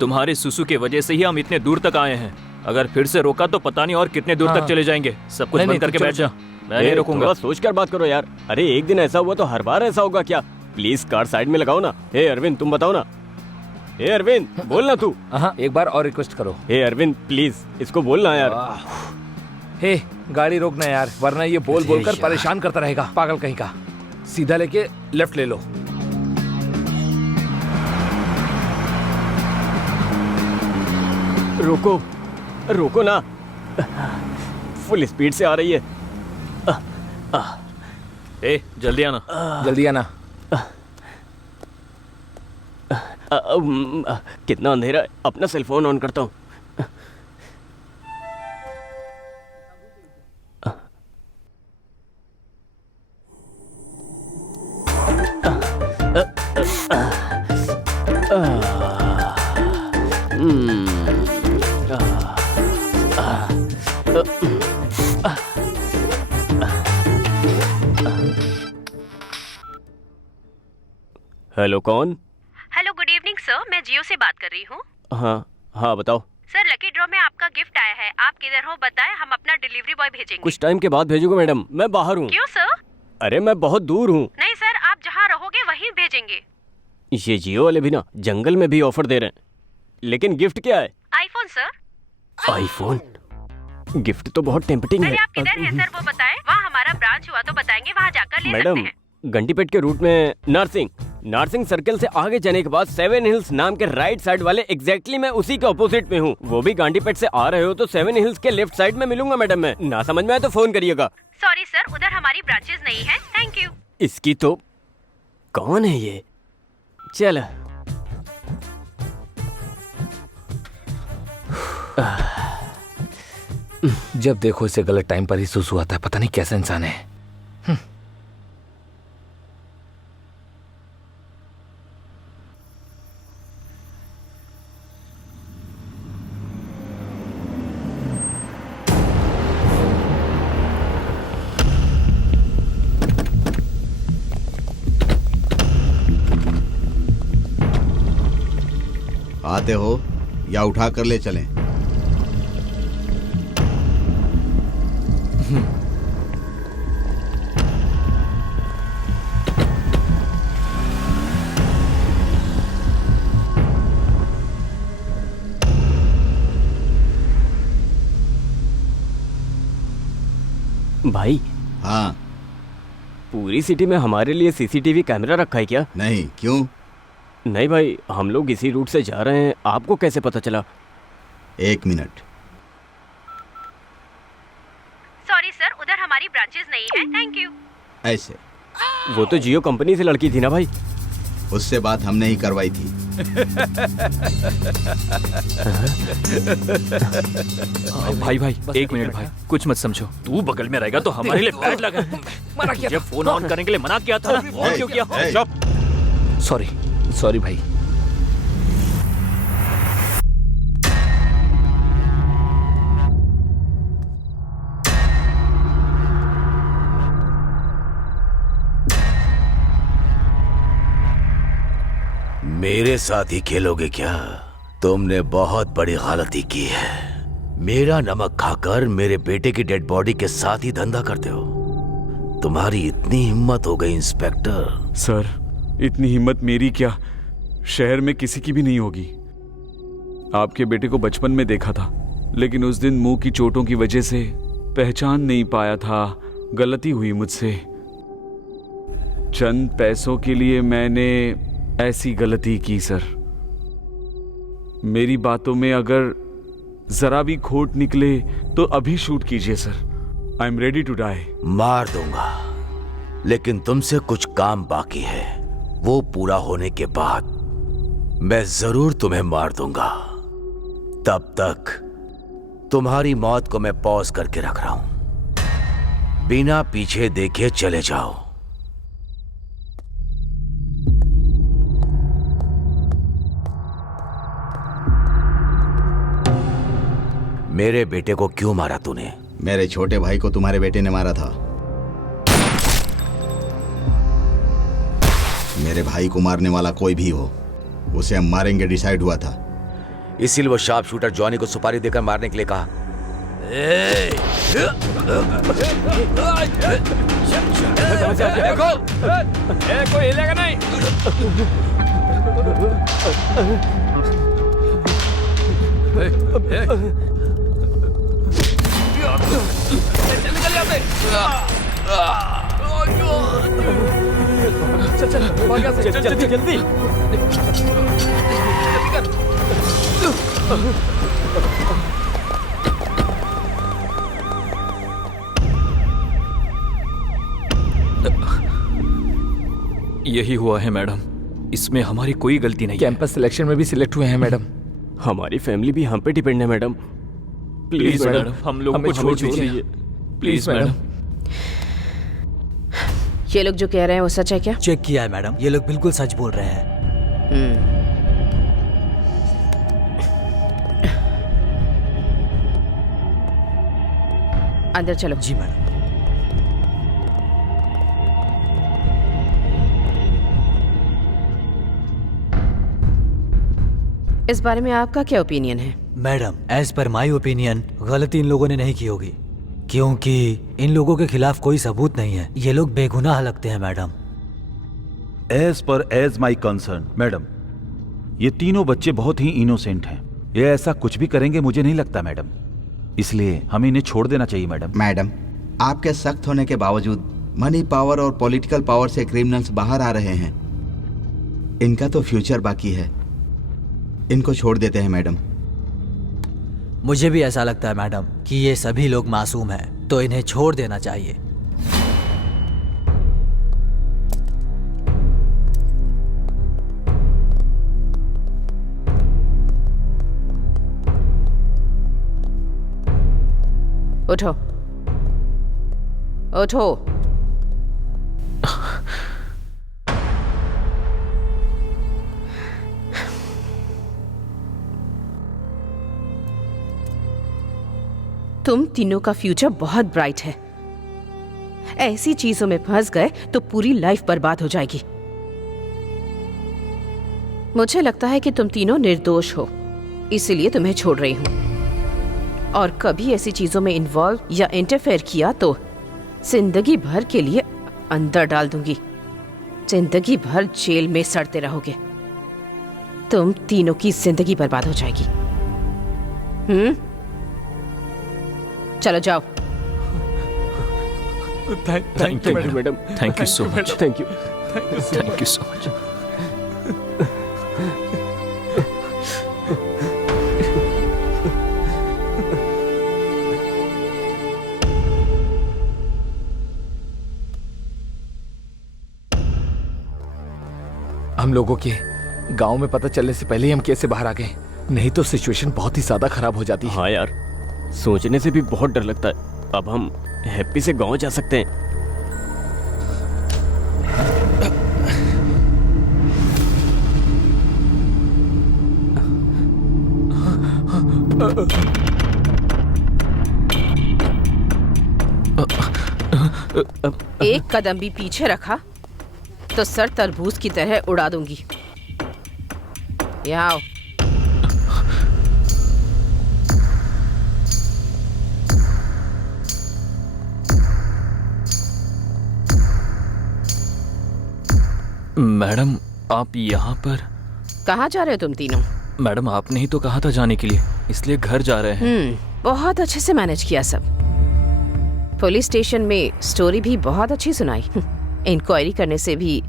तुम्हारे सुसु के वजह से ही हम इतने दूर तक आए हैं। अगर फिर से रोका तो पता नहीं और कितने दूर तक चले जाएंगे। सब कुछ बंद करके बैठ जा, मैं नहीं रोकूंगा। सोच कर बात करो यार। अरे एक दिन ऐसा हुआ तो हर बार ऐसा होगा क्या? प्लीज कार साइड में लगाओ ना। हे अरविंद, तुम बताओ ना। हे अरविंद, बोलना तू। हाँ, एक बार और रिक्वेस्ट करो। हे अरविंद, प्लीज इसको बोलना यार। हे, गाड़ी रोकना यार, वरना ये बोल बोल कर परेशान करता रहेगा, पागल कहीं का। सीधा लेके लेफ्ट ले लो। रोको, रोको ना। फुल स्पीड से आ रही है। ए, जल्दी आना। जल्दी आना। कितना अंधेरा है। अपना सेल फोन ऑन करता हूँ। हेलो, कौन? हेलो, गुड इवनिंग सर, मैं जियो से बात कर रही हूँ। हाँ हाँ, बताओ। सर, लकी ड्रॉ में आपका गिफ्ट आया है। आप किधर हो बताएं, हम अपना डिलीवरी बॉय भेजेंगे। कुछ टाइम के बाद भेजूंगा मैडम, मैं बाहर हूँ। क्यों सर? अरे मैं बहुत दूर हूँ। नहीं सर, आप जहाँ रहोगे वहीं भेजेंगे। ये जियो वाले भी ना जंगल में भी ऑफर दे रहे हैं। लेकिन गिफ्ट क्या है? IPhone sir. आईफोन? गिफ्ट तो बहुत टेम्पटिंग है। अरे आप किधर हैं सर, वो बताएं। वहाँ हमारा ब्रांच हुआ तो बताएंगे, वहाँ जाकर ले सकते हैं। घंटीपेट के रूट में नारसिंग सर्कल से आगे जाने के बाद 7 हिल्स नाम के राइट साइड वाले एग्जैक्टली मैं उसी के ऑपोजिट में हूँ। वो भी घंटीपेट से आ रहे हो तो 7 हिल्स के लेफ्ट साइड में मिलूंगा मैडम। मैं ना समझ में आए तो फोन करिएगा। सॉरी सर, उधर हमारी ब्रांचेस नहीं है। Thank you. इसकी तो कौन है ये? चल जब देखो इसे गलत टाइम पर ही सुसु आता है, पता नहीं कैसा इंसान है। आते हो या उठा कर ले चलें? भाई। हाँ। पूरी सिटी में हमारे लिए सीसीटीवी कैमरा रखा है क्या? नहीं, क्यों? नहीं भाई, हम लोग इसी रूट से जा रहे हैं, आपको कैसे पता चला? 1 मिनट। सॉरी सर, उधर हमारी ब्रांचेस नहीं है। Thank you. ऐसे? वो तो जियो कंपनी से लड़की थी ना भाई। उससे बात हमने ही करवाई थी। भाई भाई, 1 मिनट भाई, कुछ मत समझो। तू बगल में रहेगा तो हमारे लिए बैड लगा। मना किया ये फोन ऑन करने के लिए मना किया था ना, और क्यों किया? सॉरी सॉरी भाई। मेरे साथ ही खेलोगे क्या? तुमने बहुत बड़ी गलती की है। मेरा नमक खाकर मेरे बेटे की डेड बॉडी के साथ ही धंधा करते हो। तुम्हारी इतनी हिम्मत हो गई इंस्पेक्टर। सर, इतनी हिम्मत मेरी क्या, शहर में किसी की भी नहीं होगी। आपके बेटे को बचपन में देखा था, लेकिन उस दिन मुंह की चोटों की वजह से पहचान नहीं पाया था। गलती हुई मुझसे। चंद पैसों के लिए मैंने ऐसी गलती की सर। मेरी बातों में अगर जरा भी खोट निकले तो अभी शूट कीजिए sir. I am ready to die. मार दूंगा, लेकिन तुमसे कुछ काम बाकी है। वो पूरा होने के बाद मैं जरूर तुम्हें मार दूंगा। तब तक तुम्हारी मौत को मैं पॉज करके रख रहा हूं। बिना पीछे देखे चले जाओ। मेरे बेटे को क्यों मारा तूने? मेरे छोटे भाई को तुम्हारे बेटे ने मारा था। मेरे भाई को मारने वाला कोई भी हो, उसे हम मारेंगे डिसाइड हुआ था। इसीलिए वो शार्प शूटर जॉनी को सुपारी देकर मारने के लिए कहा। देखो, कोई हिलेगा नहीं। निकल यहाँ से। चल भाग यहाँ से, जल्दी जल्दी। यही हुआ है मैडम, इसमें हमारी कोई गलती नहीं। कैंपस सिलेक्शन में भी सिलेक्ट हुए हैं मैडम। हमारी फैमिली भी हम पे डिपेंड है मैडम। प्लीज मैडम, हम लोगों को छोड़ दीजिए प्लीज मैडम। ये लोग जो कह रहे हैं वो सच है क्या? चेक किया है मैडम, ये लोग बिल्कुल सच बोल रहे हैं। अंदर चलो। जी मैडम। इस बारे में आपका क्या ओपिनियन है? Madam, as per my opinion गलती इन लोगों ने नहीं की होगी, क्योंकि इन लोगों के खिलाफ कोई सबूत नहीं है। ये लोग बेगुनाह लगते हैं madam. As my concern madam, ये तीनों बच्चे बहुत ही इनोसेंट हैं। ये ऐसा कुछ भी करेंगे मुझे नहीं लगता मैडम, इसलिए हमें इन्हें छोड़ देना चाहिए मैडम। मैडम, आपके सख्त होने के बावजूद मनी पावर और पॉलिटिकल पावर से क्रिमिनल्स बाहर आ रहे हैं। इनका तो फ्यूचर बाकी है, इनको छोड़ देते हैं मैडम। मुझे भी ऐसा लगता है मैडम कि ये सभी लोग मासूम हैं, तो इन्हें छोड़ देना चाहिए। उठो उठो। तुम तीनों का फ्यूचर बहुत ब्राइट है। ऐसी चीजों में फंस गए तो पूरी लाइफ बर्बाद हो जाएगी। मुझे लगता है कि तुम तीनों निर्दोष हो, इसीलिए तुम्हें छोड़ रही हूं। और कभी ऐसी चीजों में इन्वॉल्व या इंटरफेयर किया तो जिंदगी भर के लिए अंदर डाल दूंगी। जिंदगी भर जेल में सड़ते रहोगे। तुम तीनों की जिंदगी बर्बाद हो जाएगी। चलो जाओ। Thank you madam. Thank you so much. Thank you so much. हम लोगों के गांव में पता चलने से पहले ही हम कैसे बाहर आ गए, नहीं तो सिचुएशन बहुत ही ज्यादा खराब हो जाती है। हाँ यार, सोचने से भी बहुत डर लगता है। अब हम हैप्पी से गांव जा सकते हैं। एक कदम भी पीछे रखा तो सर तरबूज की तरह उड़ा दूंगी। यहाँ आओ। मैडम, आप यहाँ पर? कहाँ जा रहे हो तुम तीनों? मैडम, आपने ही तो कहा था जाने के लिए, इसलिए घर जा रहे हैं। बहुत अच्छे से मैनेज किया सब। पुलिस स्टेशन में स्टोरी भी बहुत अच्छी सुनाई। इंक्वायरी करने से भी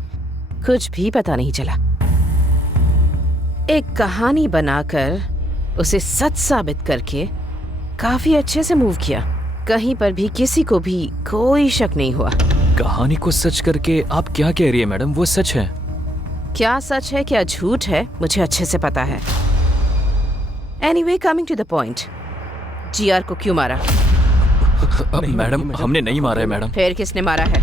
कुछ भी पता नहीं चला। एक कहानी बनाकर उसे सच साबित करके काफी अच्छे से मूव किया। कहीं पर भी किसी को भी कोई शक नहीं हुआ। कहानी को सच करके आप क्या कह रही है मैडम? वो सच है। क्या सच है क्या झूठ है मुझे अच्छे से पता है। Anyway coming to the point, GR को क्यों मारा? मैडम हमने नहीं मारा है मैडम। फिर किसने मारा है?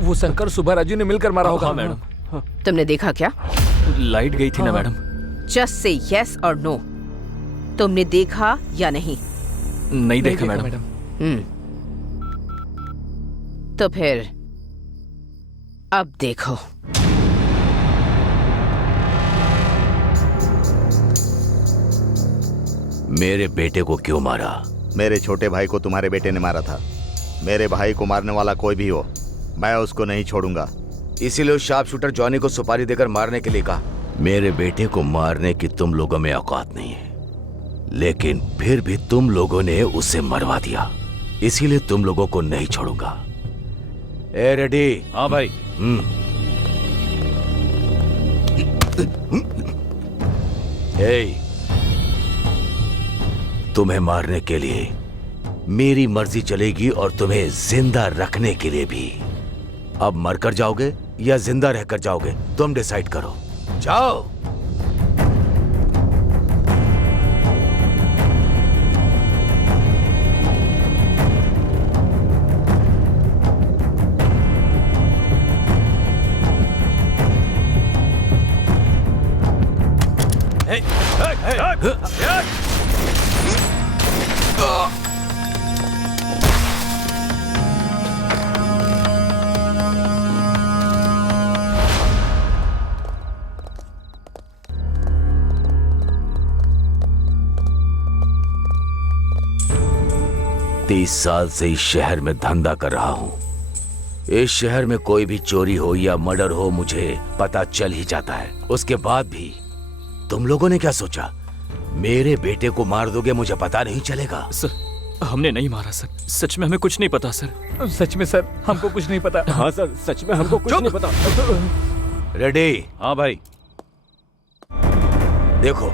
वो शंकर सुबह राजू ने मिलकर मारा होगा। मैडम तुमने देखा क्या? लाइट गई थी ना मैडम। जस्ट से यस और नो, तुमने देखा या नहीं? नहीं देखा मैडम। तो फिर अब देखो। मेरे बेटे को क्यों मारा? मेरे छोटे भाई को तुम्हारे बेटे ने मारा था। मेरे भाई को मारने वाला कोई भी हो, मैं उसको नहीं छोड़ूंगा। इसीलिए उस शार्प शूटर जॉनी को सुपारी देकर मारने के लिए कहा। मेरे बेटे को मारने की तुम लोगों में औकात नहीं है, लेकिन फिर भी तुम लोगों ने उसे मरवा दिया, इसीलिए तुम लोगों को नहीं छोड़ूंगा। ए रेडी? हाँ भाई। तुम्हें मारने के लिए मेरी मर्जी चलेगी और तुम्हें जिंदा रखने के लिए भी। अब मरकर जाओगे या जिंदा रहकर जाओगे, तुम डिसाइड करो। जाओ। तीस साल से इस शहर में धंधा कर रहा हूं। इस शहर में कोई भी चोरी हो या मर्डर हो मुझे पता चल ही जाता है। उसके बाद भी तुम लोगों ने क्या सोचा? मेरे बेटे को मार दोगे, मुझे पता नहीं चलेगा? सर हमने नहीं मारा सर, सच में हमें कुछ नहीं पता सर। सच में सर हमको कुछ नहीं पता। हाँ सर सच में हमको कुछ नहीं पता। रेडी? हाँ भाई। देखो,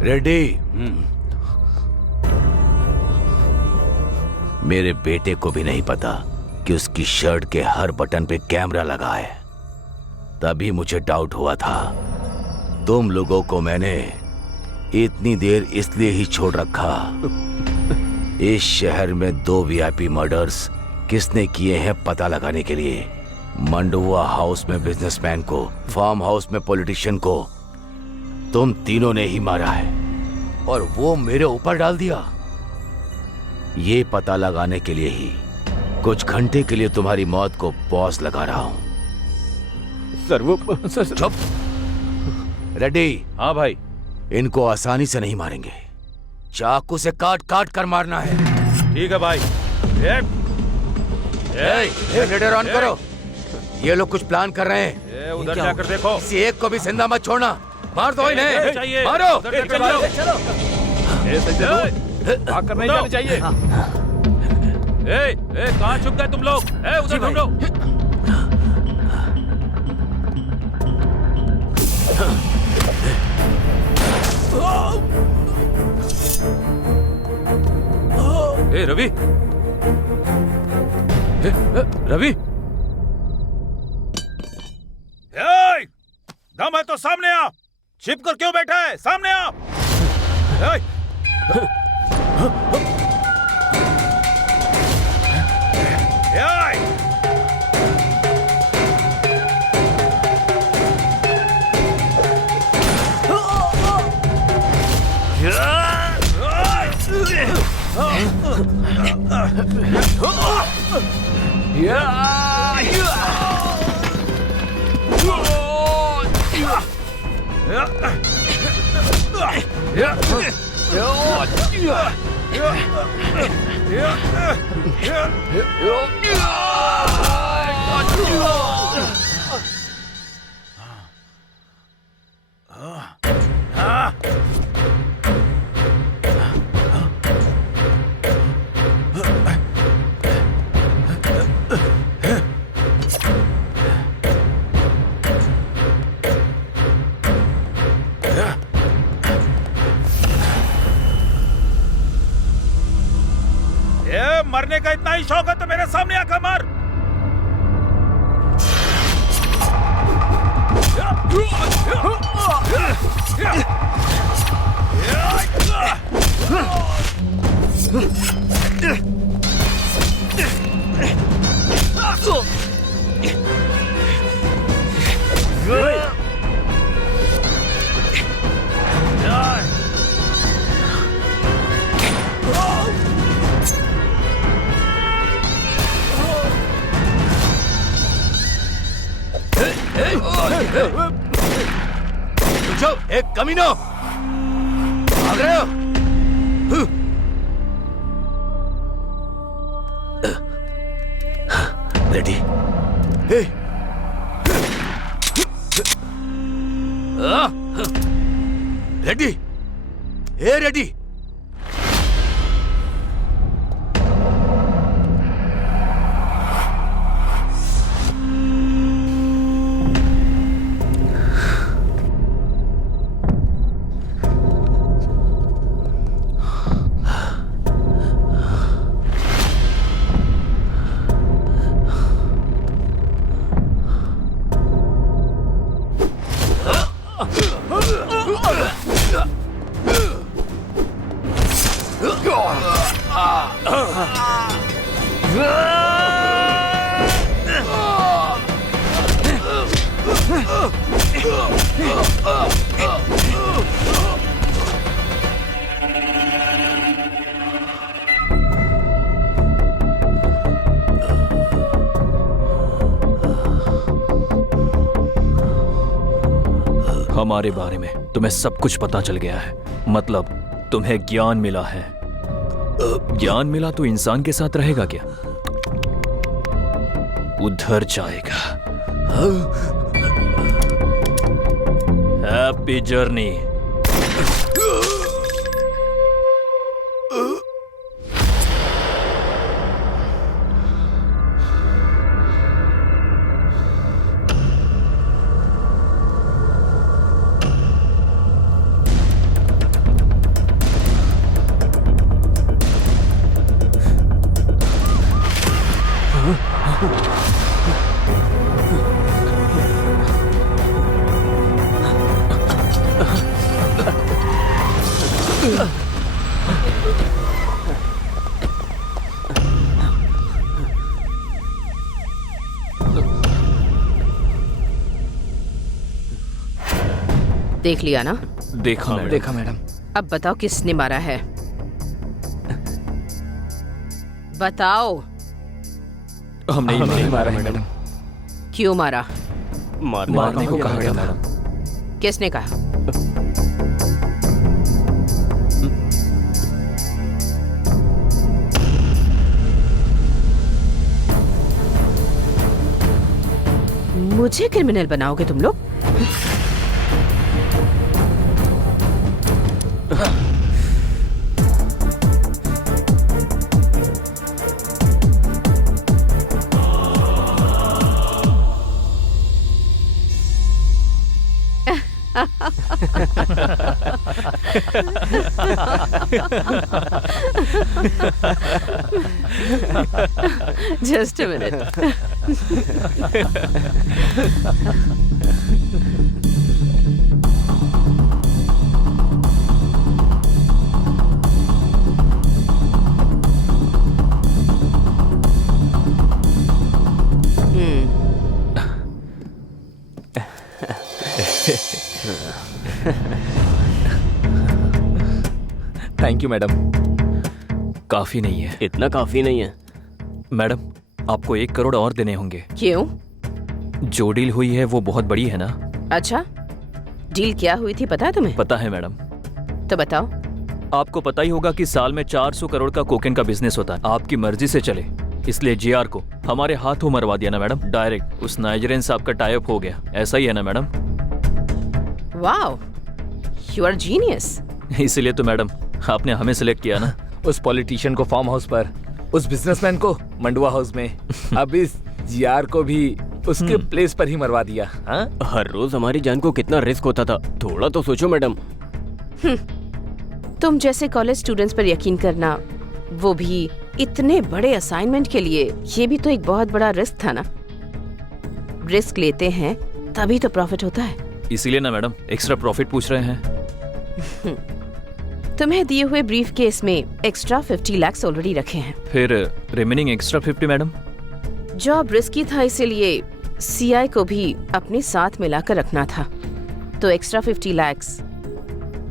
रेडी? मेरे बेटे को भी नहीं पता कि उसकी शर्ट के हर बटन पे कैमरा लगा है। तभी मुझे डाउट हुआ था। तुम लोगों को मैंने इतनी देर इसलिए ही छोड़ रखा। इस शहर में 2 वीआईपी मर्डर्स किसने किए हैं पता लगाने के लिए। मंडुआ हाउस में बिजनेसमैन को, फार्म हाउस में पॉलिटिशियन को तुम तीनों ने ही मारा है और वो मेरे ऊपर डाल दिया। ये पता लगाने के लिए ही कुछ घंटे के लिए तुम्हारी मौत को पॉज लगा रहा हूं। सर वो चुप। रेडी? हाँ भाई। इनको आसानी से नहीं मारेंगे, चाकू से काट काट कर मारना है। ठीक है भाई। जनरेटर ऑन करो। ये लोग कुछ प्लान कर रहे हैं। उधर जाकर देखो। किसी एक को भी जिंदा मत छोड़ना। मार दो इन्हें। मारो। भाग कर नहीं जाना चाहिए। कहाँ छुप गए तुम लोग? उधर ढूंढो। रवि, रवि, दम है तो सामने आ। छिप कर क्यों बैठा है? सामने आ। मरने का इतना ही शौक है तो मेरे सामने आकर मार। एक कमीनो, भाग रहे हो? रेडी? रेडी? रेडी? हमारे बारे में तुम्हें सब कुछ पता चल गया है। मतलब तुम्हें ज्ञान मिला है। ज्ञान मिला तो इंसान के साथ रहेगा क्या? उधर जाएगा। Happy journey. देख लिया ना? देखा मैडम। देखा मैडम। अब बताओ किसने मारा है? बताओ। हम नहीं मारा मैडम। क्यों मारा? मारने को कहा गया मैडम। किसने कहा? मुझे क्रिमिनल बनाओगे तुम लोग? Just a minute. Thank you madam. काफी नहीं है। इतना काफी नहीं है मैडम, आपको 1 करोड़ और देने होंगे। क्यों? जो डील हुई है वो बहुत बड़ी है ना। अच्छा, डील क्या हुई थी पता है तुम्हें? पता है मैडम। तो बताओ। आपको पता ही होगा कि साल में 400 करोड़ का कोकेन का बिजनेस होता है। आपकी मर्जी से चले, इसलिए जीआर को हमारे हाथों मरवा दिया ना मैडम। डायरेक्ट उस नाइजीरियन साहब का टाई अप हो गया। ऐसा ही है ना madam? Wow, you are genius. इसीलिए तो मैडम आपने हमें सिलेक्ट किया ना। उस पॉलिटिशियन को फार्म हाउस पर, उस बिजनेसमैन को मंडुआ हाउस में, अब इस जीआर को भी उसके प्लेस पर ही मरवा दिया। हाँ? हर रोज हमारी जान को कितना रिस्क होता था, थोड़ा तो सोचो मैडम। तुम जैसे कॉलेज स्टूडेंट्स पर यकीन करना, वो भी इतने बड़े असाइनमेंट के लिए, ये भी तो एक बहुत बड़ा रिस्क था ना। रिस्क लेते हैं तभी तो प्रॉफिट होता है। इसीलिए ना मैडम एक्स्ट्रा प्रॉफिट पूछ रहे हैं। तुम्हें दिए हुए ब्रीफ केस में एक्स्ट्रा 50 लाख ऑलरेडी रखे हैं। फिर remaining extra 50 madam? Job risky था, इसीलिए सीआई को भी अपने साथ मिलाकर रखना था, तो एक्स्ट्रा 50 लाख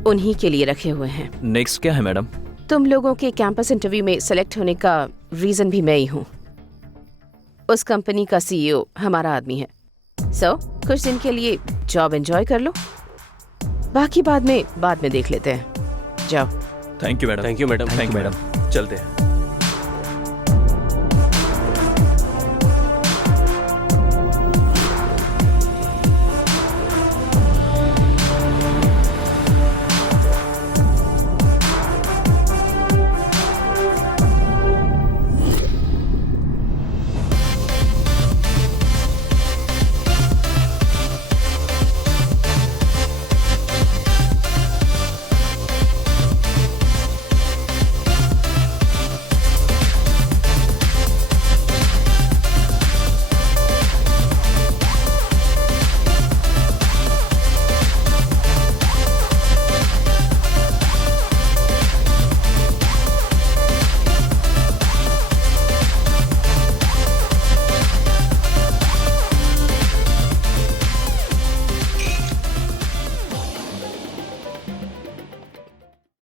उन्हीं के लिए रखे हुए हैं। नेक्स्ट क्या है मैडम? तुम लोगों के कैंपस इंटरव्यू में सेलेक्ट होने का रीजन भी मैं ही हूँ। उस कंपनी का सीईओ हमारा आदमी है। सो कुछ दिन के लिए जॉब एंजॉय कर लो, बाकी बाद में देख लेते हैं। जाओ। Thank you madam. Thank you madam. Thank you madam. चलते हैं।